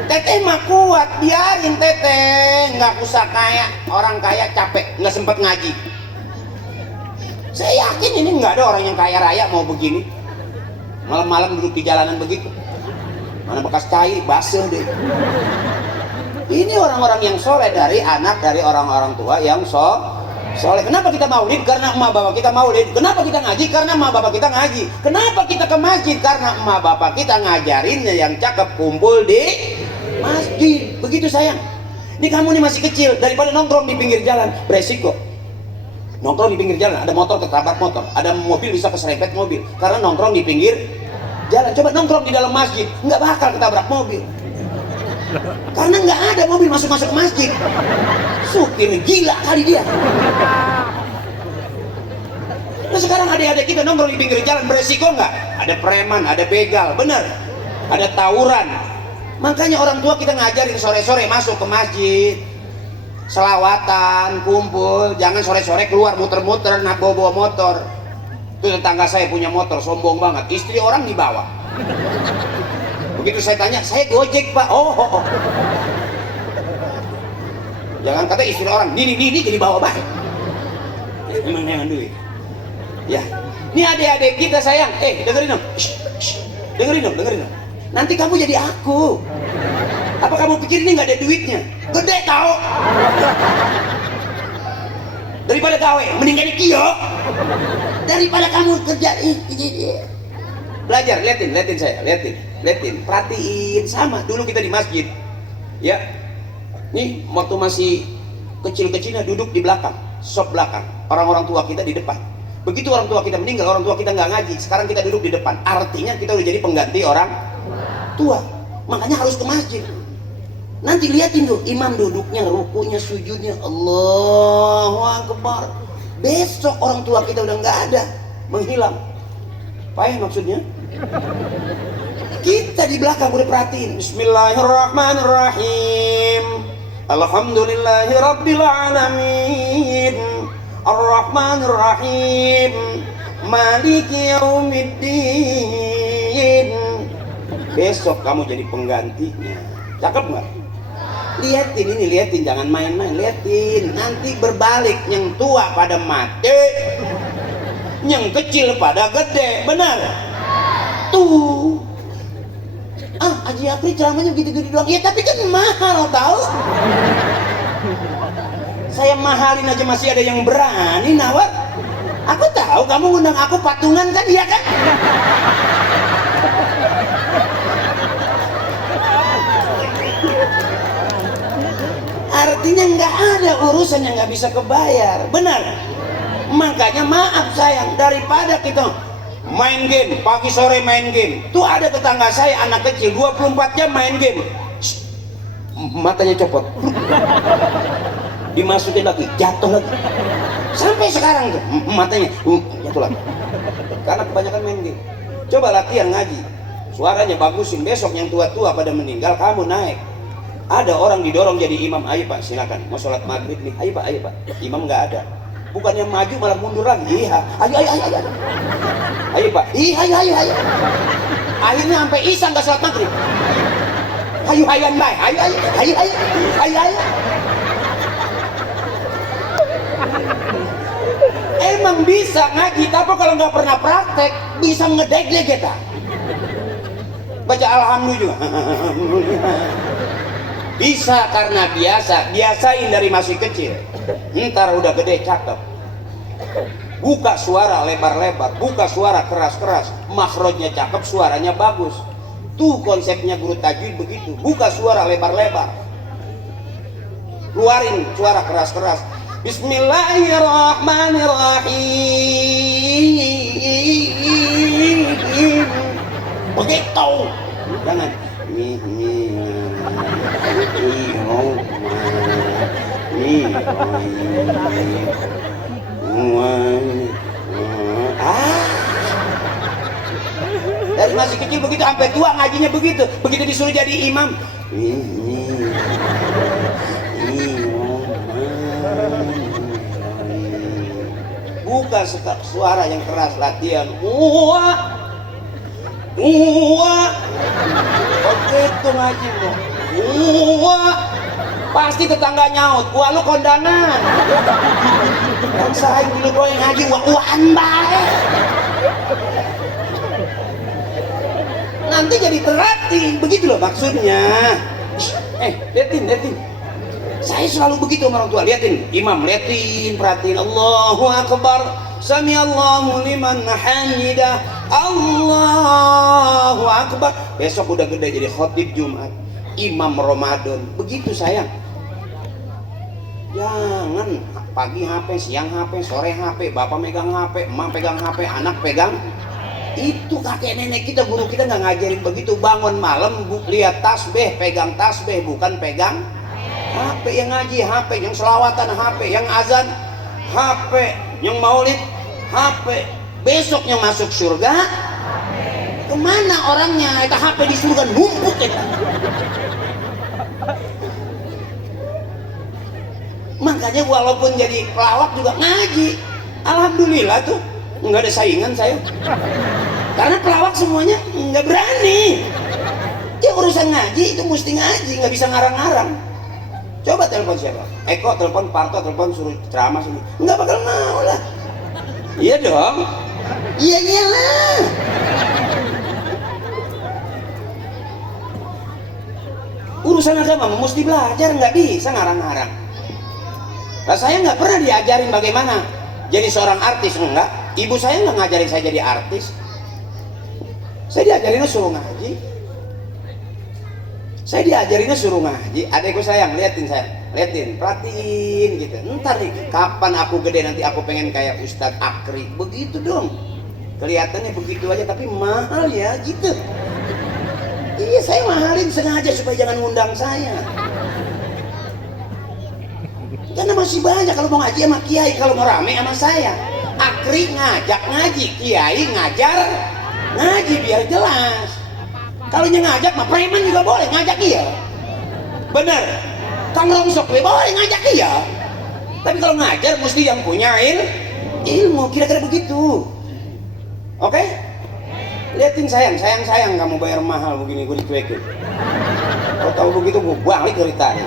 Teteh mah kuat, biarin teteh, nggak usah kaya. Orang kaya capek, nggak sempet ngaji. Saya yakin ini nggak ada orang yang kaya raya mau begini, malam-malam duduk di jalanan begitu, mana bekas cair basuh deh. Ini orang-orang yang soleh, dari anak dari orang-orang tua yang soleh. Kenapa kita maulid? Karena emak bapak kita maulid. Kenapa kita ngaji? Karena emak bapak kita ngaji. Kenapa kita ke masjid? Karena emak bapak kita ngajarinnya yang cakep kumpul di masjid. Begitu sayang. Ini kamu nih masih kecil, daripada nongkrong di pinggir jalan, beresiko. Nongkrong di pinggir jalan, ada motor ketabrak motor, ada mobil bisa keserempet mobil, karena nongkrong di pinggir jalan. Coba nongkrong di dalam masjid, nggak bakal ketabrak mobil, karena nggak ada mobil masuk-masuk ke masjid. Supir gila kali dia. Nah sekarang adik-adik kita nongkrong di pinggir jalan, beresiko nggak? Ada preman, ada begal, bener, ada tawuran. Makanya orang tua kita ngajarin sore-sore masuk ke masjid, selawatan, kumpul, jangan sore-sore keluar muter-muter, nak bawa motor. Itu tetangga saya punya motor, sombong banget, istri orang dibawa. Begitu saya tanya, saya Gojek Pak. Oh. Jangan kata istri orang, ini jadi bawa baik. Memang jangan duit. Ya, ini adik-adik kita sayang, dengerin dong. Dengerin dong. Nanti kamu jadi aku. Apa kamu pikir ini nggak ada duitnya? Gede tau. Daripada gawe, mending jadi kio. Daripada kamu kerja belajar, liatin saya, liatin, perhatiin. Sama dulu kita di masjid, ya. Nih waktu masih kecil-kecilnya duduk di belakang, sop belakang. Orang-orang tua kita di depan. Begitu orang tua kita meninggal, orang tua kita nggak ngaji. Sekarang kita duduk di depan. Artinya kita udah jadi pengganti orang tua. Makanya harus ke masjid. Nanti liatin tuh, imam duduknya, rukunya, sujudnya, Allahu Akbar. Besok orang tua kita udah nggak ada, menghilang. Payah maksudnya. Kita di belakang udah perhatiin. Bismillahirrahmanirrahim. Alhamdulillahi Rabbil Alamin. Ar-Rahmanirrahim. Maliki Yaumiddin. Besok kamu jadi penggantinya. Cakep nggak? Liatin, jangan main-main, liatin. Nanti berbalik, yang tua pada mati, yang kecil pada gede, benar? Tuh. Haji Apri ceramahnya gitu-gitu doang. Ya tapi kan mahal tahu. Saya mahalin aja masih ada yang berani nawar. Aku tahu kamu ngundang aku patungan kan, iya kan? Artinya nggak ada urusan yang nggak bisa kebayar, benar? Makanya maaf sayang, daripada kita main game pagi sore main game, tuh ada tetangga saya anak kecil 24 jam main game. Shh, matanya copot, dimasukin lagi, jatuh lagi, sampai sekarang tuh matanya jatuh lagi, karena kebanyakan main game. Coba latihan ngaji, suaranya bagusin, besok yang tua-tua pada meninggal kamu naik. Ada orang didorong jadi imam, ayo Pak silakan mau sholat maghrib nih, ayo Pak, imam nggak ada, bukannya maju malah mundur lagi. Iya, ayo Pak, ayo. Akhirnya sampai isya nggak sholat maghrib. Ayo baik, ayo. Emang bisa ngaji, tapi kalau nggak pernah praktek bisa ngedek kita. Baca alhamdulillah. Bisa karena biasain dari masih kecil. Ntar udah gede cakep. Buka suara lebar-lebar, buka suara keras-keras, makhrajnya cakep, suaranya bagus. Tuh konsepnya guru tajwid begitu. Buka suara lebar-lebar, keluarin suara keras-keras. Bismillahirrahmanirrahim. Begitu. Jangan masih kecil begitu, sampai tua ngajinya begitu. Begitu disuruh jadi imam, buka suara yang keras, latihan begitu ngaji pasti tetangga nyaut, wah lu kondangan kan saya dulu yang ngaji wah-wahan bae. Nanti jadi terlatih, begitu loh maksudnya. Liatin saya selalu begitu sama orang tua, liatin imam, liatin, perhatiin, Allahu Akbar, sami Allahu liman hamidah, Allahu Akbar. Besok udah gede jadi khotib Jumat, imam Ramadan, begitu sayang. Jangan pagi HP, siang HP, sore HP, bapak megang HP, emak pegang HP, anak pegang. Itu kakek nenek kita, guru kita nggak ngajarin begitu. Bangun malam lihat tasbih, pegang tasbih, bukan pegang HP. Yang ngaji HP, yang selawatan HP, yang azan HP, yang maulid HP. Besok yang masuk surga kemana orangnya? Itu HP di surga numpuk ya. Makanya walaupun jadi pelawak juga ngaji, alhamdulillah tuh nggak ada saingan saya, karena pelawak semuanya nggak berani. Ya urusan ngaji itu mesti ngaji, nggak bisa ngarang-ngarang. Coba telepon siapa? Eko telepon, Parto telepon, suruh ceramah sini, nggak bakal mau lah. Iya dong, iya iyalah. Urusan agama mesti belajar, nggak bisa ngarang-ngarang. Nah, saya nggak pernah diajarin bagaimana jadi seorang artis, enggak. Ibu saya nggak ngajarin saya jadi artis. Saya diajarinnya suruh ngaji. Saya diajarinnya suruh ngaji. Adekku sayang, liatin saya, liatin, perhatiin gitu. Ntar nih, kapan aku gede nanti aku pengen kayak Ustadz Akri, begitu dong. Kelihatannya begitu aja, tapi mahal ya gitu. Iya, saya mahalin sengaja supaya jangan ngundang saya. Karena masih banyak kalau mau ngaji sama kiai, kalau mau rame sama saya. Akri ngajak ngaji, kiai ngajar ngaji biar jelas. Kalau ngajak mah preman juga boleh ngajak, iya. Bener. Kang Rongsok boleh ngajak, iya. Tapi kalau ngajar mesti yang punya ilmu, kira-kira begitu. Oke? Liatin sayang kamu bayar mahal begini gue dicuekin. Kalau tahu begitu gue balik dari tadi.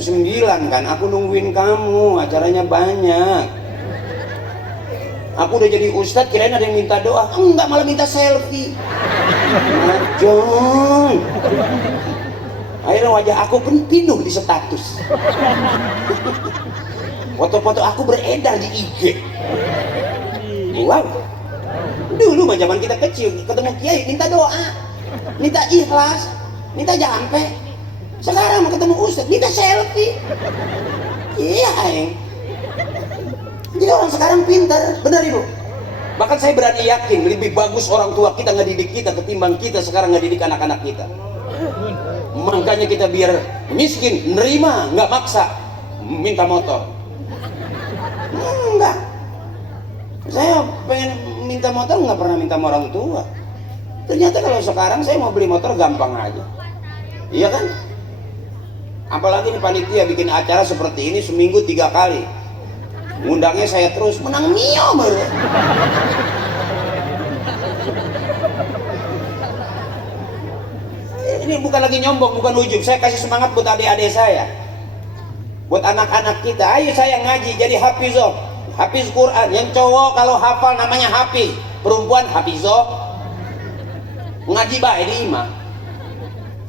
9 kan, aku nungguin kamu, acaranya banyak. Aku udah jadi ustadz, kirain ada yang minta doa, enggak, malah minta selfie. Majong. Akhirnya wajah aku pun penuh di status. Foto-foto aku beredar di IG. Wow. Dulu zaman kita kecil, ketemu kiai minta doa, minta ikhlas, minta jampe. Sekarang mau ketemu ustadz minta selfie. Iya, jadi orang sekarang pintar, benar ibu. Bahkan saya berani yakin lebih bagus orang tua kita ngedidik kita ketimbang kita sekarang ngedidik anak-anak kita. Makanya kita biar miskin nerima, nggak maksa minta motor. Enggak, saya pengen minta motor nggak pernah minta sama orang tua. Ternyata kalau sekarang saya mau beli motor gampang aja, iya kan? Apalagi nih panitia bikin acara seperti ini seminggu 3 kali, ngundangnya saya terus, menang Mio baru. Ini bukan lagi nyombong, bukan ujub, saya kasih semangat buat adik-adik saya, buat anak-anak kita. Ayo saya ngaji jadi hafizoh, hafiz Quran. Yang cowok kalau hafal namanya hafiz, perempuan hafizoh, ngaji baik di imam.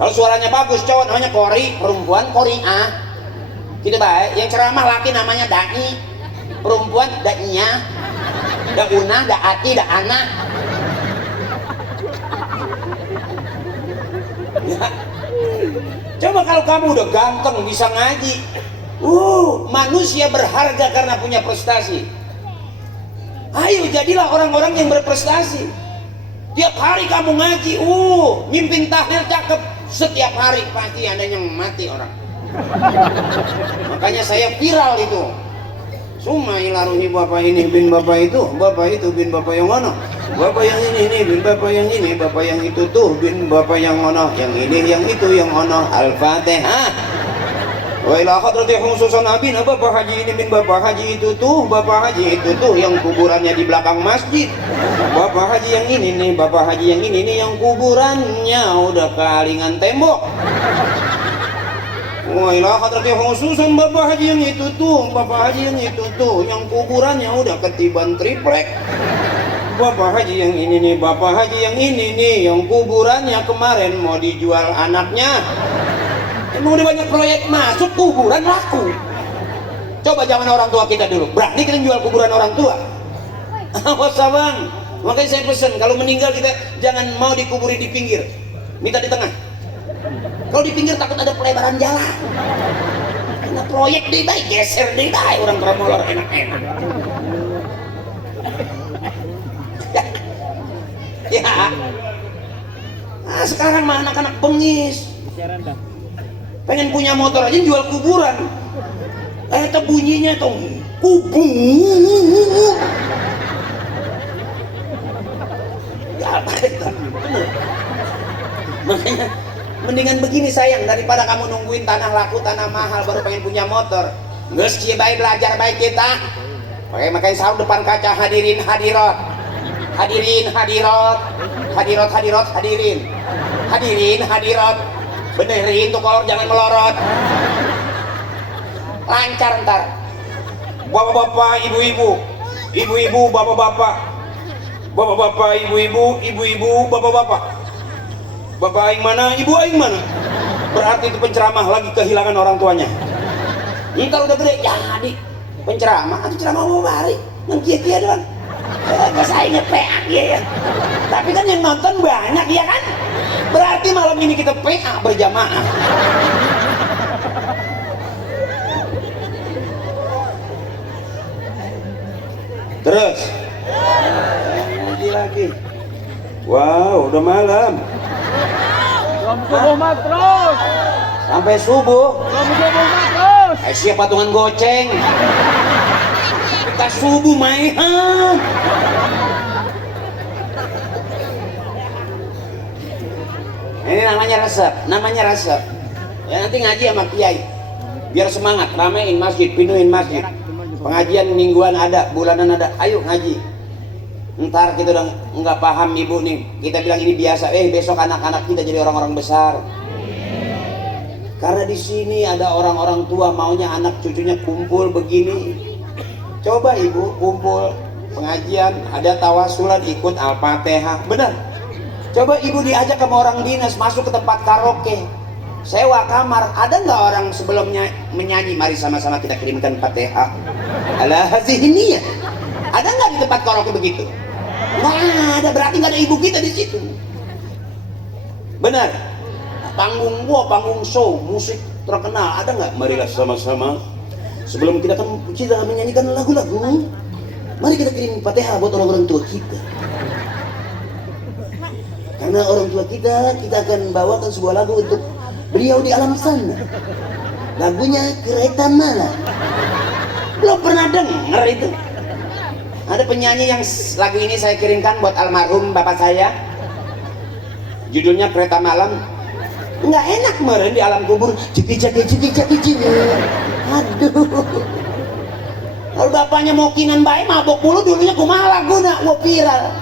Kalau suaranya bagus cowok namanya kori, perempuan koriah. Gitu baik. Yang ceramah laki namanya dai, perempuan daiyah, dauna, daati, daana. Ya. Coba kalau kamu udah ganteng bisa ngaji, manusia berharga karena punya prestasi. Ayo jadilah orang-orang yang berprestasi. Tiap hari kamu ngaji, mimpin tahlil cakep. Setiap hari pasti ada yang mati orang. Makanya saya viral itu. Summa ila ruhi bapak ini bin bapak itu bin bapak yang mana, bapak yang ini bin bapak yang ini, bapak yang itu tuh bin bapak yang mana, yang ini yang itu yang mana. Al-Fatihah. Wa ila hadrati khususan abin bapak haji ini bin bapak haji itu tuh, bapak haji itu tuh yang kuburannya di belakang masjid, bapak haji yang ini nih, bapak haji yang ini nih yang kuburannya udah kalingan tembok. Wa ila hadrati khususan bapak haji yang itu tuh, bapak haji yang itu tuh yang kuburannya udah ketiban triplek, bapak haji yang ini nih, bapak haji yang ini nih yang kuburannya kemarin mau dijual anaknya. Emang udah banyak proyek masuk, kuburan laku. Coba zaman orang tua kita dulu, berani kita jual kuburan orang tua? Awas bang. Makanya saya pesan, kalau meninggal kita jangan mau dikuburi di pinggir, minta di tengah. Kalau di pinggir takut ada pelebaran jalan. Karena proyek deh baik, geser deh baik, orang tremolor enak-enak. Ya. Nah, sekarang mah anak-anak bengis. Pengen punya motor aja jual kuburan. Itu bunyinya tuh kubur. Ya apa itu? Makanya mendingan begini sayang, daripada kamu nungguin tanah laku, tanah mahal baru pengen punya motor. Nges cie baik belajar baik kita. Makanya sahur depan kaca hadirin hadirat. Hadirin hadirat. Hadirat hadirat hadirin. Hadirin hadirat. Benerin tuh kolor jangan melorot. Lancar ntar. Bapak-bapak, ibu-ibu. Ibu-ibu, bapak-bapak. Bapak-bapak, ibu-ibu, ibu-ibu, bapak-bapak. Bapak aing mana, ibu aing mana? Berarti itu penceramah lagi kehilangan orang tuanya. Ntar udah gede jadi penceramah atau ceramah mau bari ngekia-kia doang. Bahasa aing nge-PA ya. Tapi kan yang nonton banyak ya kan? Berarti malam ini kita PA berjamaah. Terus lagi. Wow, udah malam. Subuh mat terus. Sampai subuh. Subuh mat terus. Siap patungan goceng. Kita subuh maihan. Ini namanya resep. Ya nanti ngaji sama kiai. Biar semangat, ramein masjid, pinuhin masjid. Pengajian mingguan ada, bulanan ada. Ayo ngaji. Ntar kita udah nggak paham ibu nih, kita bilang ini biasa. Besok anak-anak kita jadi orang-orang besar. Karena di sini ada orang-orang tua maunya anak cucunya kumpul begini. Coba ibu kumpul pengajian, ada tawasulan ikut Al-Fatihah, benar. Coba ibu diajak sama orang dinas masuk ke tempat karaoke, sewa kamar, ada nggak orang sebelumnya menyanyi? Mari sama-sama kita kirimkan Fatihah ala hazihi ya. Ada nggak di tempat karaoke begitu? Nggak ada, berarti nggak ada ibu kita di situ. Benar. Panggung show musik terkenal ada nggak? Marilah sama-sama sebelum kita menyanyikan lagu-lagu, mari kita kirim Fatihah buat orang-orang tua kita. Karena orang tua kita akan bawakan sebuah lagu untuk beliau di alam sana. Lagunya Kereta Malam. Belum pernah denger itu. Ada penyanyi yang lagu ini saya kirimkan buat almarhum bapak saya. Judulnya Kereta Malam. Nggak enak meren di alam kubur. Ciki. Aduh. Kalau bapaknya mau kinan baik mabok mulu dulunya kumaha laguna, wah viral.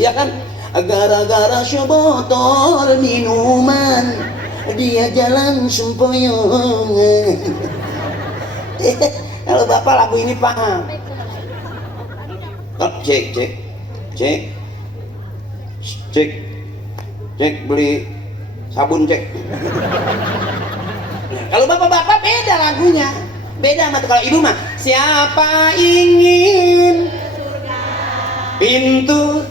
Iya kan? Gara-gara botol minuman dia jalan sempoyongan. Kalau bapak lagu ini paham. Oh, cek beli sabun cek. Nah, kalau bapak-bapak beda lagunya, beda sama kalau ibu mah siapa ingin pintu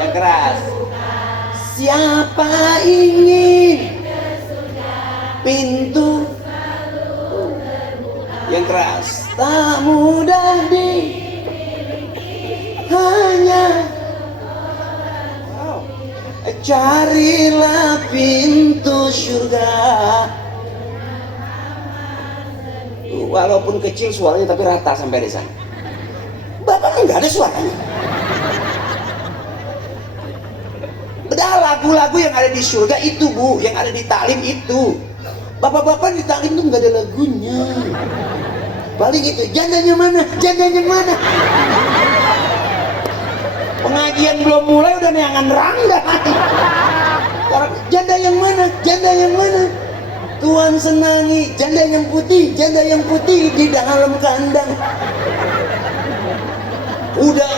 yang keras, siapa ingin pintu yang keras, tak mudah hanya carilah pintu surga. walaupun kecil suaranya tapi rata sampai di sana. Bapak kan nggak ada suaranya. Padahal lagu-lagu yang ada di surga itu Bu, yang ada di taklim itu. Bapak-bapak di taklim tuh nggak ada lagunya. Paling itu, jandanya mana? Jandanya mana? Pengajian belum mulai udah neangan rangda. Janda yang mana? Janda yang mana? Tuhan senangi janda yang putih, janda yang putih di dalam kandang. Kuda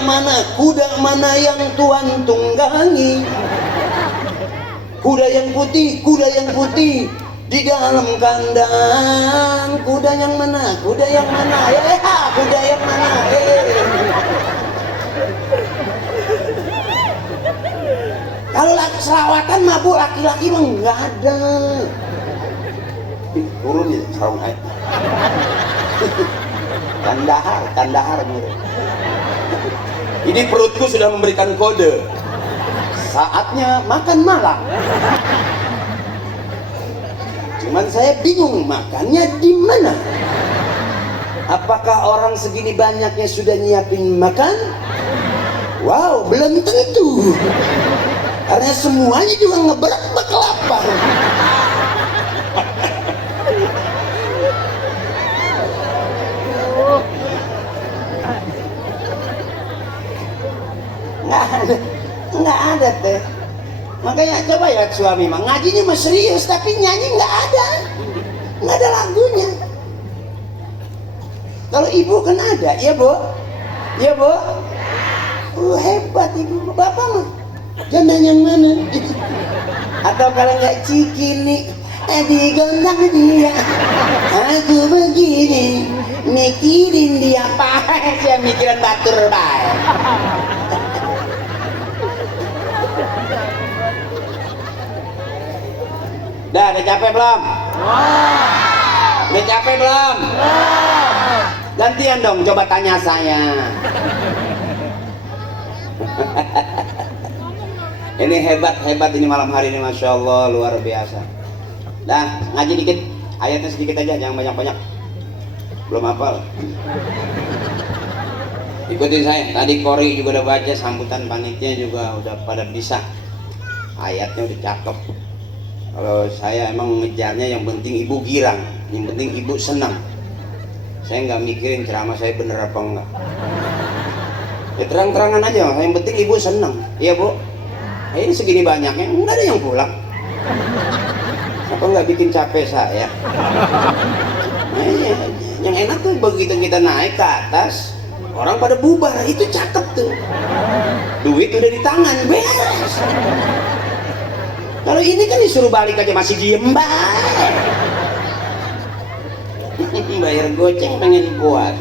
mana yang Tuhan tunggangi? Kuda yang putih di dalam kandang. Kuda yang mana? Kuda yang mana? Kuda yang mana? Kalau selawatan mabuk laki-laki mah nggak ada. Turun ya sarung air. Kandahar murah. Ini perutku sudah memberikan kode. Saatnya makan malam. Cuman saya bingung makannya di mana. Apakah orang segini banyaknya sudah nyiapin makan? Wow, belum tentu. Karena semuanya juga ngeberak lapar. Nggak ada teh. Makanya coba ya suami mah ngajinya mah serius tapi nyanyi nggak ada lagunya. Kalau ibu kan ada, ya Bu, ya Bu. Hebat ibu, bapak mah janda yang mana? Atau kalau nggak cikini, digondang dia. Aku begini, mikirin dia pakai, saya mikirin batur baik. Udah capek belum? Udah capek belum? Gantian dong, coba tanya saya. Ini hebat ini malam hari ini, Masya Allah, luar biasa. Dah, ngaji dikit, ayatnya sedikit aja, jangan banyak-banyak. Belum hafal. Ikutin saya, tadi Kori juga udah baca, sambutan panitia juga udah pada bisa. Ayatnya udah cakep. Kalau saya emang ngejarnya yang penting ibu girang, yang penting ibu senang. Saya nggak mikirin ceramah saya bener apa enggak. Ya terang-terangan aja, yang penting ibu senang. Iya Bu? Ini segini banyaknya, nggak ada yang pulang. Apa nggak bikin capek saya? Nah, yang enak tuh begitu kita naik ke atas, orang pada bubar, itu cakep tuh. Duit udah di tangan, beres. Kalau ini kan disuruh balik aja masih diem baik. Bayar goceng pengen kuat.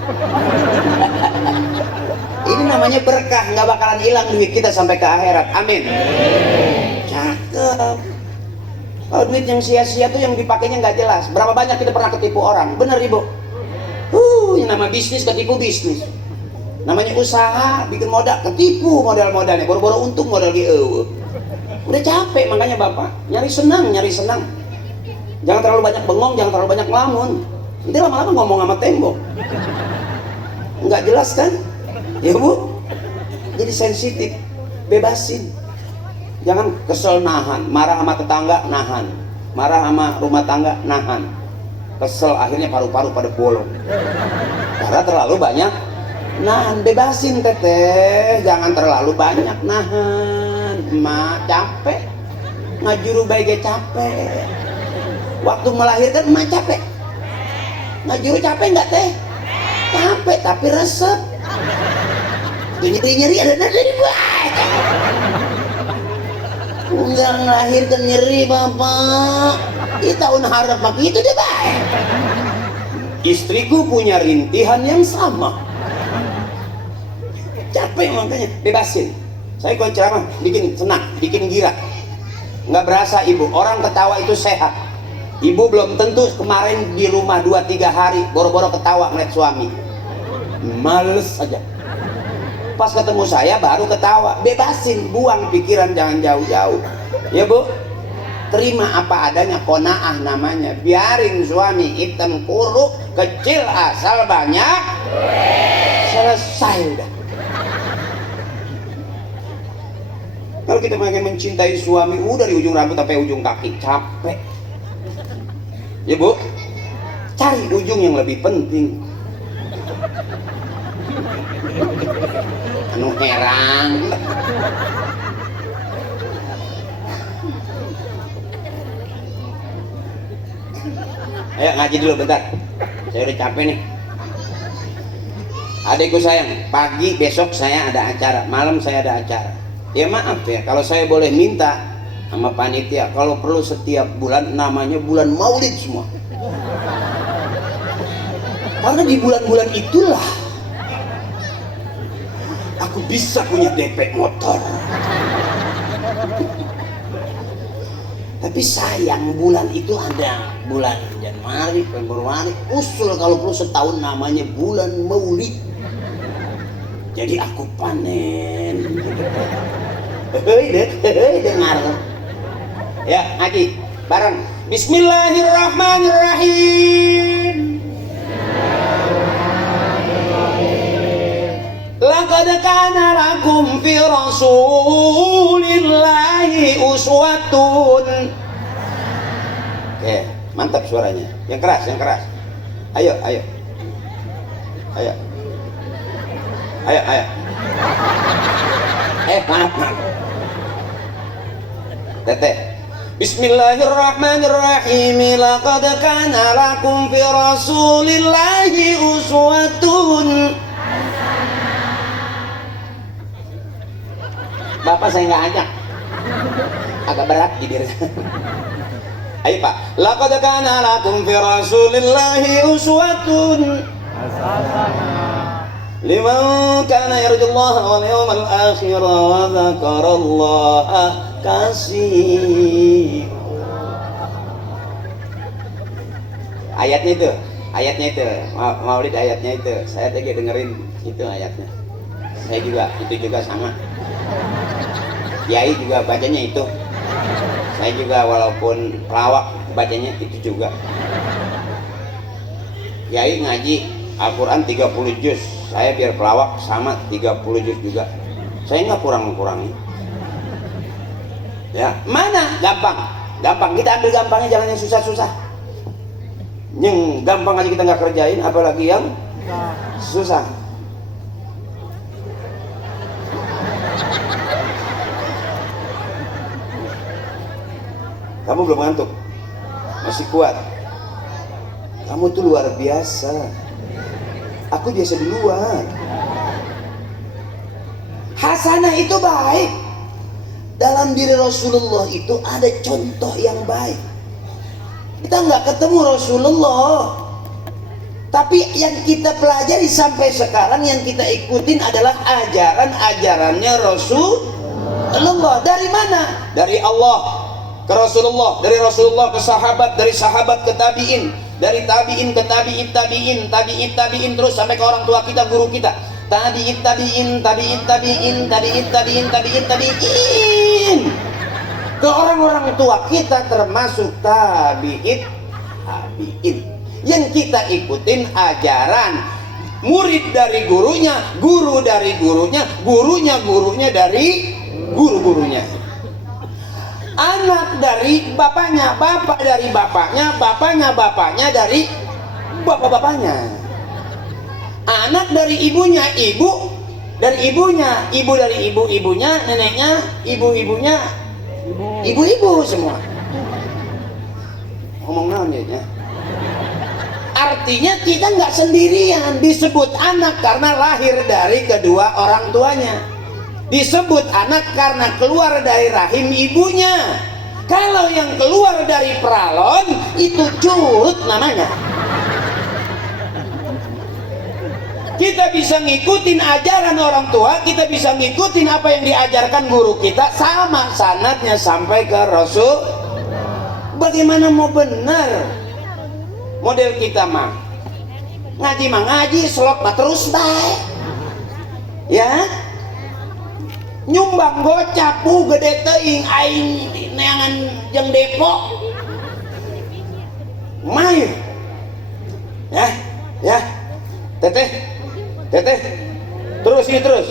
Ini namanya berkah, nggak bakalan hilang duit kita sampai ke akhirat. Amin. Cakep. Kalau duit yang sia-sia tuh yang dipakainya nggak jelas. Berapa banyak kita pernah ketipu orang? Bener Ibu? Yang nama bisnis ketipu bisnis. Namanya usaha bikin modal ketipu modalnya. Boro-boro untung modal gitu. Udah capek makanya Bapak nyari senang. Jangan terlalu banyak bengong, jangan terlalu banyak ngelamun. Nanti lama-lama ngomong sama tembok. Nggak jelas kan? Ya Bu, jadi sensitif, bebasin. Jangan kesel nahan, marah sama tetangga nahan, marah sama rumah tangga nahan. Kesel akhirnya paru-paru pada bolong. Karena terlalu banyak nahan, bebasin teteh, jangan terlalu banyak nahan. Capek, ngajuru baiknya capek. Waktu melahirkan emak capek. Ngajuru capek nggak teh? Capek tapi resep. Nyeri ada dari baik. Enggak ngelahirkan nyeri Bapak. Di tahun harap Bapak itu deh baik. Istriku punya rintihan yang sama. Capek makanya, bebasin. Saya kalau ceramah bikin senang, bikin gira. Nggak berasa Ibu, orang ketawa itu sehat. Ibu belum tentu kemarin di rumah 2-3 hari boro-boro ketawa ngeliat suami. Males aja. Pas ketemu saya baru ketawa. Bebasin, buang pikiran, jangan jauh-jauh. Ya Bu? terima apa adanya, qanaah namanya. Biarin suami hitam kuruk kecil asal banyak, selesai udah. Kalau kita makin mencintai suami, dari ujung rambut sampai ujung kaki, capek. Ya bu, cari ujung yang lebih penting. Anu herang. Ayo ngaji dulu bentar, saya udah capek nih. Adikku sayang, pagi besok saya ada acara, malam saya ada acara. Ya maaf ya, kalau saya boleh minta sama panitia, kalau perlu setiap bulan namanya bulan Maulid semua. Karena di bulan-bulan itulah aku bisa punya DP motor. Tapi sayang, bulan itu ada bulan Januari, Februari, usul kalau perlu setahun namanya bulan Maulid. Jadi aku panen. Dengar. Ya, ngaji bareng. Bismillahirrahmanirrahim. Laqad kana lakum fi rasulillahi uswatun. Oke, mantap suaranya. Yang keras, yang keras. Ayo, ayo. Ayo. Ayo, ayo. Maaf. Teteh. Bismillahirrahmanirrahim. Laqad kana lakum fi rasulillahi uswatun. Bapak saya nggak ajak, agak berat bibirnya. Ayo Pak. Laqad kana lakum fi rasulillahi uswatun liman kana yarjullaha wal yawmal akhir wa dzakarallaha katsiran. Ayatnya itu Maulid ayatnya itu. Saya tadi dengerin itu ayatnya. Saya juga itu juga sama. Yai juga bacanya itu. Saya juga walaupun pelawak bacanya itu juga. Yai ngaji Al-Quran 30 juz, saya biar pelawak sama 30 juz juga. Saya nggak kurang-kurangi. Ya, mana? Gampang. Kita ambil gampangnya, jangan yang susah-susah. Yang gampang aja kita nggak kerjain, apalagi yang susah. Kamu belum ngantuk? Masih kuat? Kamu tuh luar biasa. Aku biasa duluan. Hasanah itu baik. Dalam diri Rasulullah itu ada contoh yang baik. Kita nggak ketemu Rasulullah, tapi yang kita pelajari sampai sekarang, yang kita ikutin adalah ajaran-ajarannya Rasulullah. Dari mana? Dari Allah ke Rasulullah, dari Rasulullah ke sahabat, dari sahabat ke tabi'in, dari tabi'in ke tabi'in, terus sampai ke orang tua kita, guru kita. Tabi'in ke orang-orang tua kita, termasuk tabi'in yang kita ikutin ajaran murid dari gurunya, guru dari gurunya, gurunya dari guru-gurunya. Anak dari bapaknya, bapak dari bapaknya, bapaknya dari bapak-bapaknya. Anak dari ibunya, ibu dari ibunya, ibu dari ibu-ibunya, neneknya, ibu-ibunya, ibu-ibu semua. Ngomong naon ya? Artinya kita nggak sendirian, disebut anak karena lahir dari kedua orang tuanya. Disebut anak karena keluar dari rahim ibunya. Kalau yang keluar dari peralon itu curut namanya. Kita bisa ngikutin ajaran orang tua, kita bisa ngikutin apa yang diajarkan guru kita, sama sanadnya sampai ke Rasul. Bagaimana mau benar? Model kita mah ngaji, selot mah terus baik. Ya? Nyumbang gocap gede teuing aing neangan jeung Depok. Main. Ya. Teteh. Terus ini terus.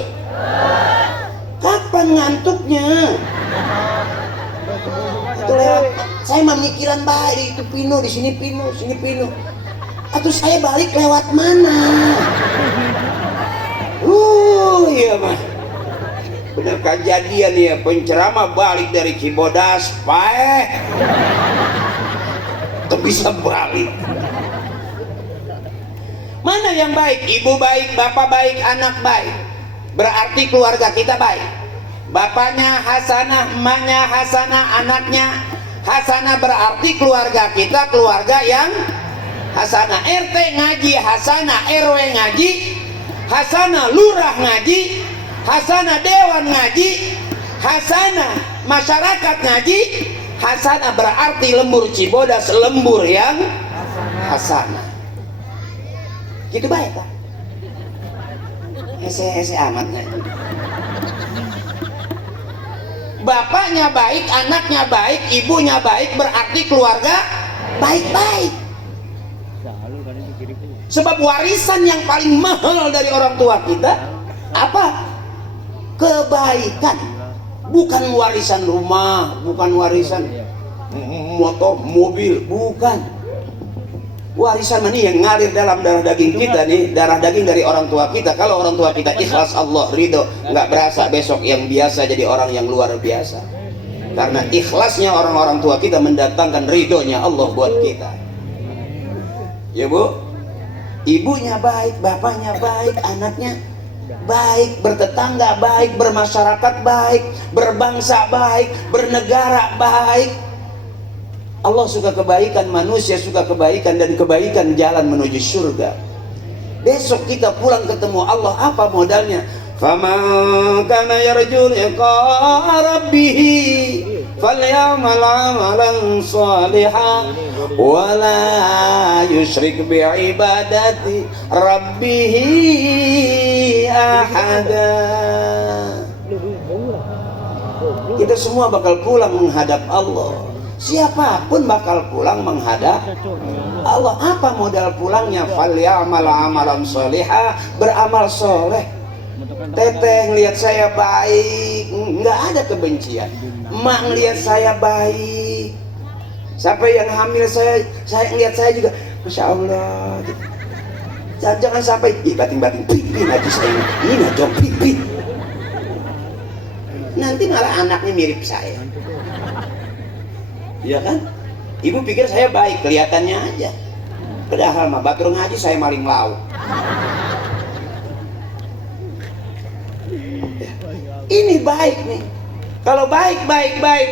Kapan ngantuknya? Itu lewat. Saya memikiran baik itu Pino di sini Pino. Atau saya balik lewat mana? Iya mah. Bener kejadian ya, penceramah balik dari Cibodas, Tuh bisa balik. Mana yang baik? Ibu baik, bapak baik, anak baik. Berarti keluarga kita baik. Bapaknya hasanah, emaknya hasanah, anaknya hasanah, berarti keluarga kita keluarga yang hasanah. RT ngaji hasanah, RW ngaji hasanah, lurah ngaji hasanah, dewan ngaji hasanah, masyarakat ngaji hasanah, berarti lembur Cibodas lembur yang hasanah. Gitu baik kan? Ese amat ngaji. Bapaknya baik, anaknya baik, ibunya baik, berarti keluarga baik-baik. Sebab warisan yang paling mahal dari orang tua kita apa? Kebaikan. Bukan warisan rumah, bukan warisan motor, mobil, bukan. Warisan ini yang ngalir dalam darah daging kita nih, darah daging dari orang tua kita. Kalau orang tua kita ikhlas, Allah ridho, nggak berasa besok yang biasa jadi orang yang luar biasa. Karena ikhlasnya orang-orang tua kita mendatangkan ridhonya Allah buat kita. Ya Bu, ibunya baik, bapaknya baik, anaknya baik, bertetangga baik, bermasyarakat baik, berbangsa baik, bernegara baik. Allah suka kebaikan, manusia suka kebaikan, dan kebaikan jalan menuju surga. Besok kita pulang ketemu Allah, apa modalnya? Faman kana yarju liqa rabbih falyamal amalan shalihan wa la yusyrik bi ibadati rabbih ahada. Kita semua bakal pulang menghadap Allah. Siapapun bakal pulang menghadap Allah. Apa modal pulangnya? Falyamal amalan sholiha, beramal soleh. Teteh ngelihat saya baik, nggak ada kebencian. Emak ngelihat saya baik, sampai yang hamil saya ngelihat saya juga, masya Allah. Jangan sampai bating-bating pipi aja saya ini najong pipi. Nanti malah anaknya mirip saya. Iya kan? Ibu pikir saya baik, kelihatannya aja. Padahal mah batur ngaji saya maling lauk. Ini baik nih. Kalau baik,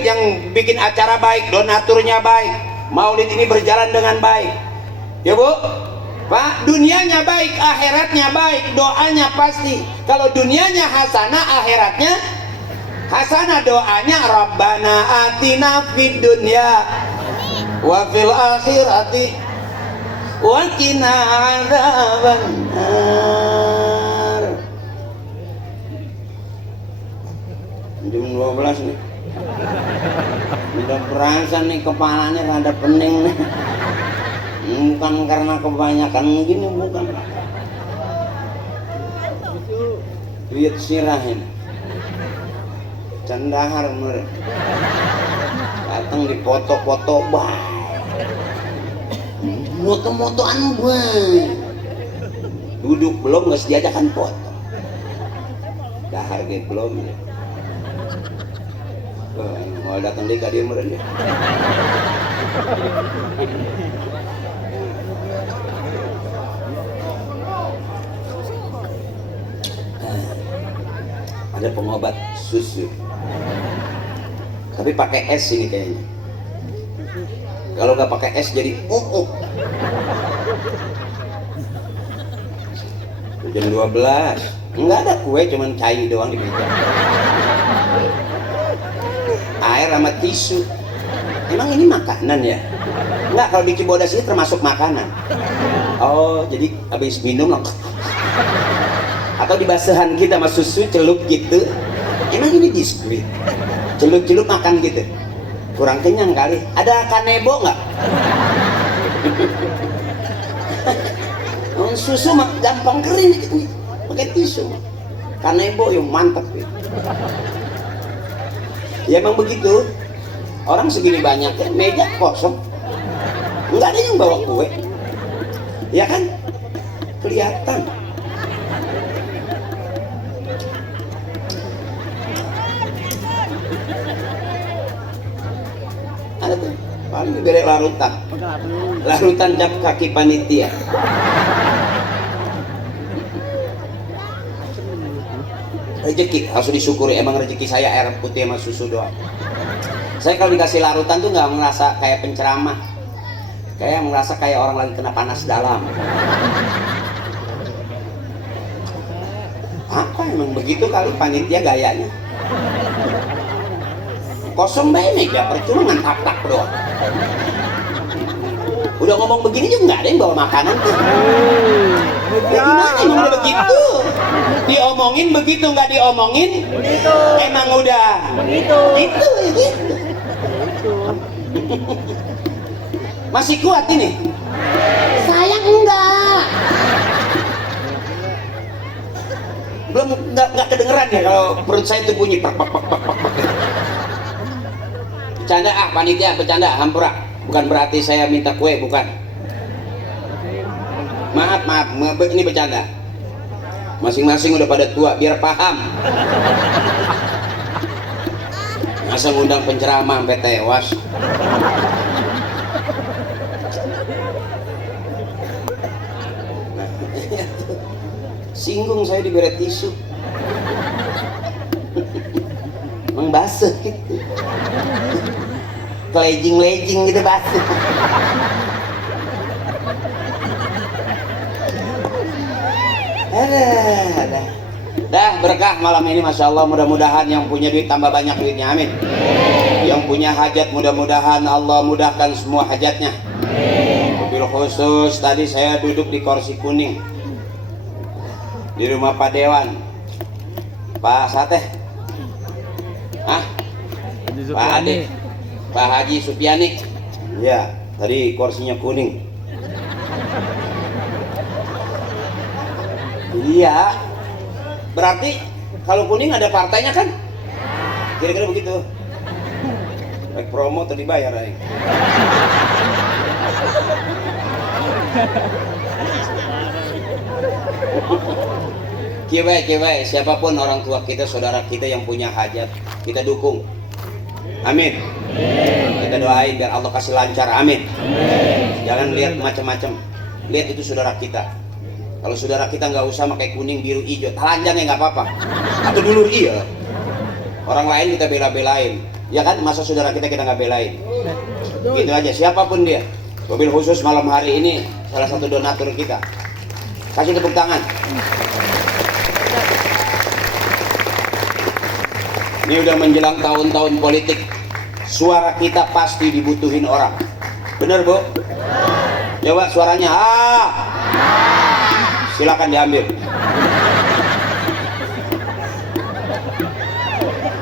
yang bikin acara baik, donaturnya baik, maulid ini berjalan dengan baik. Ya Bu? Pak, dunianya baik, akhiratnya baik, doanya pasti. Kalau dunianya hasanah, akhiratnya hasanah, doanya Rabbana atina fid dunya wa fil akhirati wa qina adzabannar. Jam 12 nih. Udah berasa nih kepalanya rada pening nih. Bukan karena kebanyakan gini, bukan. Lihat sirahin. Candahar mer datang di foto-foto moto-motoan duduk belum nggak diajakan foto dahar gitu belum ya. Mau datang di kadia meren ya. Ada pengobat susu tapi pakai es ini kayaknya. Kalau nggak pakai es jadi jam 12 nggak ada kue, cuman cai doang di meja, air sama tisu. Emang ini makanan ya? Nggak, kalau di Cibodas ini termasuk makanan. Oh, jadi habis minum lah. Atau di basahan kita sama susu celup gitu. Emang ini biskuit? Celup-celup makan gitu. kurang kenyang kali. Ada kanebo nggak? Susu mah gampang kering dikit nih, pakai tisu. Kanebo yang mantap ya. Ya emang begitu. Orang segini banyak ya, meja kosong, nggak ada yang bawa kue, ya kan? Kelihatan. Ada tuh, paling berek larutan cap kaki panitia. Rezeki harus disyukuri, emang rezeki saya air putih sama susu doang. Saya kalau dikasih larutan tuh nggak merasa kayak penceramah, kayak merasa kayak orang lagi kena panas dalam. Apa emang begitu kali panitia gayanya? Kosong banget ya, percuma ngantak-tak doang. Udah ngomong begini juga nggak ada yang bawa makanan tuh. Ya gimana emang udah begitu? Diomongin begitu, nggak diomongin begitu. Emang udah begitu. Gitu ya gitu. Masih kuat ini? Saya enggak. Belum nggak kedengeran ya kalau perut saya itu bunyi pak. Bercanda panitia, bercanda hampura. Bukan berarti saya minta kue, bukan. Maaf, ini bercanda. Masing-masing udah pada tua, biar paham. Masa ngundang penceramah sampai tewas. Singgung saya diberi tisu. Emang basuh gitu. Kelejing-lejing gitu basuh. Ada. Dah berkah malam ini, masya Allah. Mudah-mudahan yang punya duit tambah banyak duitnya, amin. Yang punya hajat mudah-mudahan Allah mudahkan semua hajatnya. Mobil khusus tadi saya duduk di kursi kuning di rumah Pak Dewan, Pak Sate, Pak Ade, Pak Haji Supiani. Ya, tadi kursinya kuning. Iya, berarti kalau kuning ada partainya kan? Kira-kira begitu. Baik promo atau dibayar aja. Kiwai, siapapun orang tua kita, saudara kita yang punya hajat, kita dukung. Amin. Kita doain biar Allah kasih lancar. Amin. Jangan lihat macam-macam. Lihat itu saudara kita. Kalau saudara kita nggak usah pakai kuning, biru, hijau, telanjang ya nggak apa-apa. Atau dulur iya. Orang lain kita bela-belain, ya kan? Masa saudara kita nggak belain? Gitu aja. Siapapun dia. Mobil khusus malam hari ini salah satu donatur kita. Kasih tepuk tangan. Ini udah menjelang tahun-tahun politik. Suara kita pasti dibutuhin orang. Bener Bu? Coba suaranya. Silakan diambil.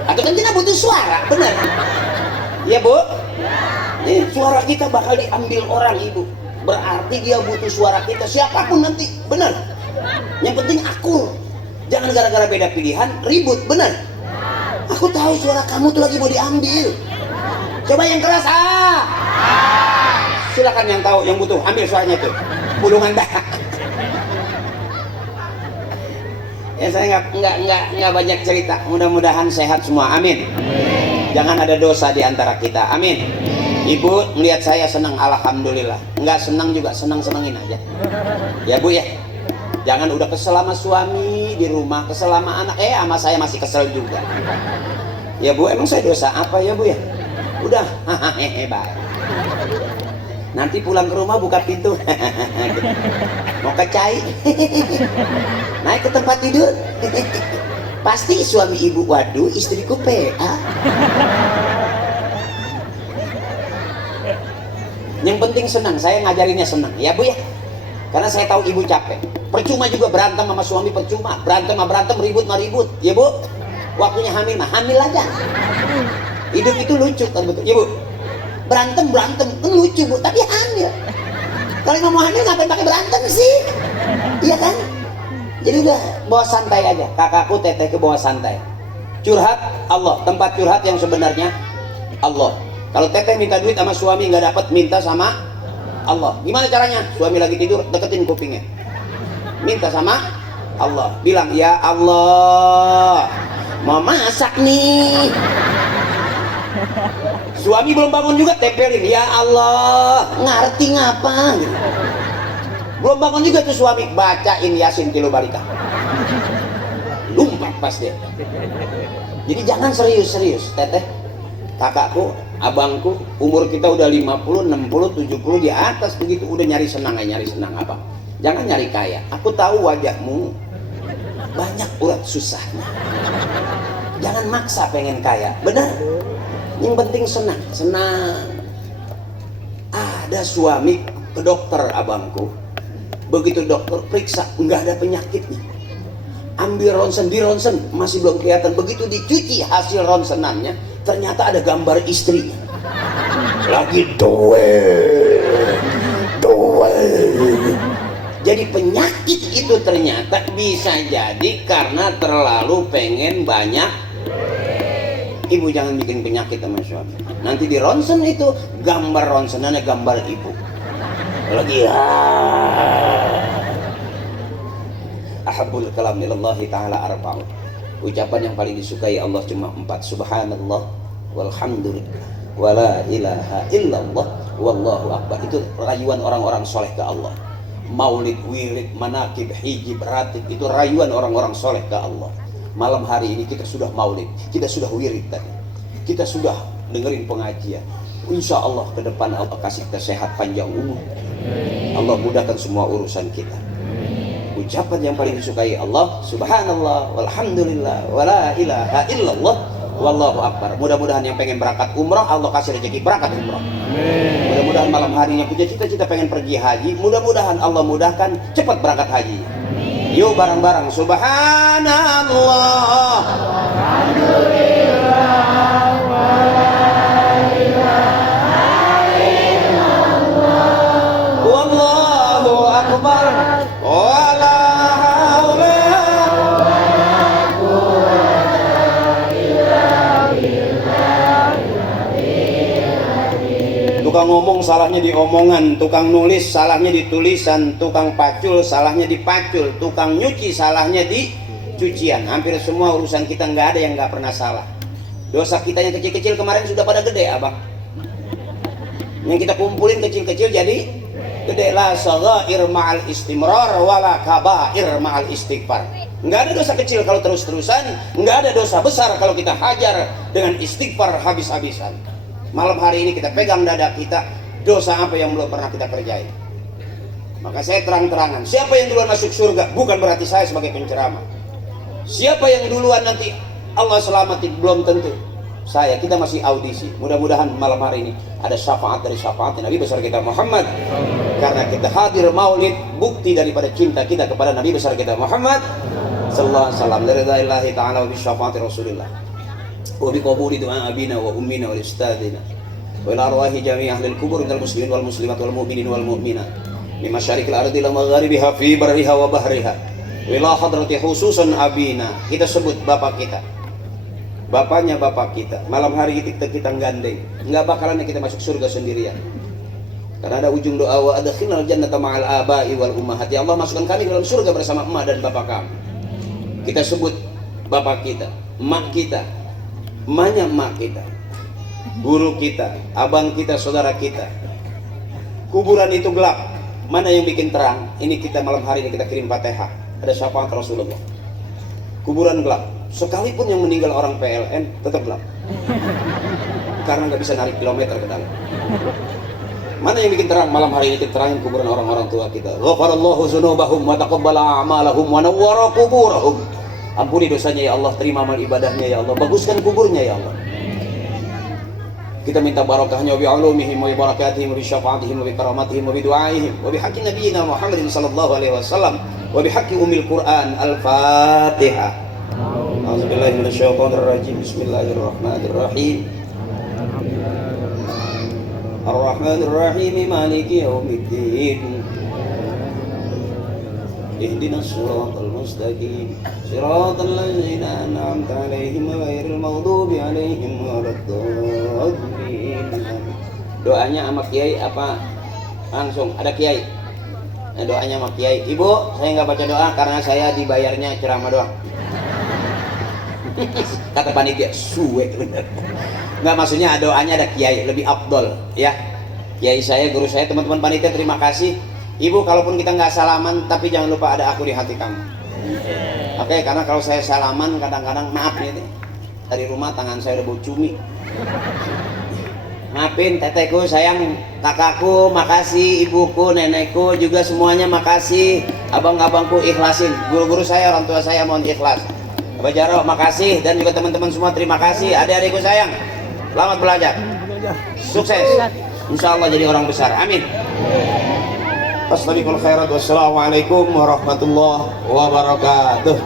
Atau kan kita butuh suara, bener? Iya Bu? Nih, suara kita bakal diambil orang Ibu. Berarti dia butuh suara kita, siapapun nanti, bener? Yang penting akur. Jangan gara-gara beda pilihan ribut, bener? Aku tahu suara kamu tuh lagi mau diambil. Coba yang keras, silakan yang tahu, yang butuh, ambil suaranya tuh. Pulungan dah. Ya saya nggak banyak cerita. Mudah-mudahan sehat semua. Amin. Jangan ada dosa di antara kita. Amin. Ibu melihat saya senang, alhamdulillah. Nggak senang juga senangin aja. Ya Bu ya. Jangan udah kesel sama suami di rumah, kesel sama anak. Sama saya masih kesel juga. Ya Bu, emang saya dosa apa ya Bu ya? Udah, baik. Nanti pulang ke rumah buka pintu. Mau ke cai. Naik ke tempat tidur. Pasti suami ibu, waduh istriku PA. Yang penting senang, saya ngajarinnya senang. Ya Bu ya. Karena saya tahu ibu capek. Percuma juga berantem sama suami, percuma. Berantem, ribut. Ya Bu. Waktunya hamil mah hamil aja. Hidup itu lucu kan betul. Ya Bu. berantem kan lucu Bu, tapi hamil. Kalau nggak mau hamil ngapain pakai berantem sih? Iya kan? Jadi udah bawa santai aja. Kakakku tetehku bawa santai. Curhat Allah, tempat curhat yang sebenarnya Allah. Kalau teteh minta duit sama suami nggak dapat, minta sama Allah. Gimana caranya? Suami lagi tidur, deketin kupingnya. Minta sama Allah. Bilang, ya Allah, mau masak nih. Suami belum bangun juga, tempelin, ya Allah, ngerti ngapa? Gitu. Belum bangun juga tuh suami, bacain Yasin tilu barika. Lumpat pas dia. Jadi jangan serius-serius, teteh. Kakakku, abangku, umur kita udah 50, 60, 70 di atas begitu, udah nyari senang apa? Jangan nyari kaya. Aku tahu wajahmu banyak urat susahnya. Jangan maksa pengen kaya, benar? Yang penting senang. Ada suami ke dokter abangku. Begitu dokter periksa, nggak ada penyakitnya. Ambil ronsen, di ronsen masih belum kelihatan. Begitu dicuci hasil ronsenannya, ternyata ada gambar istrinya. Lagi doe. Jadi penyakit itu ternyata bisa jadi karena terlalu pengen banyak. Ibu jangan bikin penyakit sama suami. Nanti di ronsen itu gambar ronsenannya gambar ibu. Lagi ahabul kalam ilallahi ta'ala arba'un. Ucapan yang paling disukai Allah cuma 4. Subhanallah walhamdulillah wala ilaha illallah wallahu akbar. Itu rayuan orang-orang soleh ke Allah. Maulid, wirid, manakib, hijib, ratib, itu rayuan orang-orang soleh ke Allah. Malam hari ini kita sudah maulid, kita sudah wirid tadi, kita sudah dengerin pengajian. Insya Allah ke depan Allah kasih kita sehat panjang umur. Allah mudahkan semua urusan kita. Ucapan yang paling disukai Allah, subhanallah walhamdulillah wala ilaha illallah wallahu akbar. Mudah-mudahan yang pengen berangkat umrah Allah kasih rezeki berangkat umrah. Mudah-mudahan malam harinya punya cita-cita pengen pergi haji, mudah-mudahan Allah mudahkan cepat berangkat haji. Yuk bareng-bareng subhanallah alhamdulillah wala ilaha illallah wallahu akbar wala haula wala quwwata illa billah. Tukang ngomong salahnya di omongan, tukang nulis salahnya di tulisan, tukang pacul salahnya di pacul, tukang nyuci salahnya di cucian. Hampir semua urusan kita nggak ada yang nggak pernah salah. Dosa kita yang kecil-kecil kemarin sudah pada gede abang. Yang kita kumpulin kecil-kecil jadi gede. La saghair ma'al istimrar wala kabair ma'al istighfar. Nggak ada dosa kecil kalau terus-terusan, nggak ada dosa besar kalau kita hajar dengan istighfar habis-habisan. Malam hari ini kita pegang dada kita, dosa apa yang belum pernah kita kerjain. Maka saya terang-terangan, siapa yang duluan masuk surga bukan berarti saya sebagai penceramah. Siapa yang duluan nanti Allah selamatin belum tentu saya. Kita masih audisi. Mudah-mudahan malam hari ini ada syafaat dari syafaat Nabi besar kita Muhammad. Karena kita hadir maulid, bukti daripada cinta kita kepada Nabi besar kita Muhammad sallallahu alaihi wasallam. Lillahi ta'ala wa bi syafaati Rasulillah. وبقبول دعاء أبينا وأمنا والأستاذنا وإلى أرواح جميع أهل القبور من المسلمين والمسلمات والمؤمنين والمؤمنات من مشارق الأرض إلى مغاربها في برها وبحرها وإلى حضرة خصوصا أبينا. Kita sebut bapak kita, bapaknya bapak kita. Malam hari kita gandeng, nggak bakalan kita masuk surga sendirian. Karena ada ujung doa wa adkhilnal jannata ma'al aba'i wal ummahat. Ya Allah masukkan kami ke dalam surga bersama emak dan bapak kami. Kita sebut bapak kita, emak kita, emaknya emak kita, guru kita, abang kita, saudara kita. Kuburan itu gelap, mana yang bikin terang? Ini kita malam hari ini kita kirim Fatihah, ada syafaat Rasulullah. Kuburan gelap, sekalipun yang meninggal orang PLN tetap gelap, karena nggak bisa narik kilometer ke dalam. Mana yang bikin terang? Malam hari ini kita terangin kuburan orang-orang tua kita. Ghafarallahu dzunubahum wa taqabbala a'malahum wa nawwara quburahum. Ampuni dosanya ya Allah, terima amal ibadahnya ya Allah, baguskan kuburnya ya Allah. Kita minta barakahnya wa bi ulumihim wa bi barakatihim wa bi syafaatihim wa bi karamatihim wa bi du'aihim wa bi haqqi nabiyina Muhammadin sallallahu alaihi wasallam wa bi haqqi ummil Qur'an. Al-Fatihah. A'udzubillahi minasyaitonir rajim. Bismillahirrahmanirrahim. Ar-Rahmanir Rahim Maliki Yaumiddin Ihdinas siratal mustaqim siratal ladzina an'amta 'alaihim ghairil maghdubi 'alaihim waladdallin. Doanya sama kiai apa langsung? Ada kiai. Nah, doanya sama kiai. Ibu, saya nggak baca doa karena saya dibayarnya ceramah doang. Kata panitia, suwe bener. Nggak, maksudnya doanya ada kiai, lebih afdol ya. Kiai saya, guru saya, teman-teman panitia terima kasih. Ibu, kalaupun kita nggak salaman, tapi jangan lupa ada aku di hati kamu. Oke, karena kalau saya salaman kadang-kadang maaf nih, dari rumah tangan saya udah bau cumi. Maafin tetehku, sayang, kakakku, makasih, ibuku, nenekku juga semuanya makasih. Abang-abangku ikhlasin, guru-guru saya, orang tua saya mohon ikhlas. Abah Jarok makasih, dan juga teman-teman semua terima kasih. Adik-adikku sayang, selamat belajar, sukses, insya Allah jadi orang besar, amin. Fastabiqul khairat. Wassalamualaikum warahmatullahi wabarakatuh.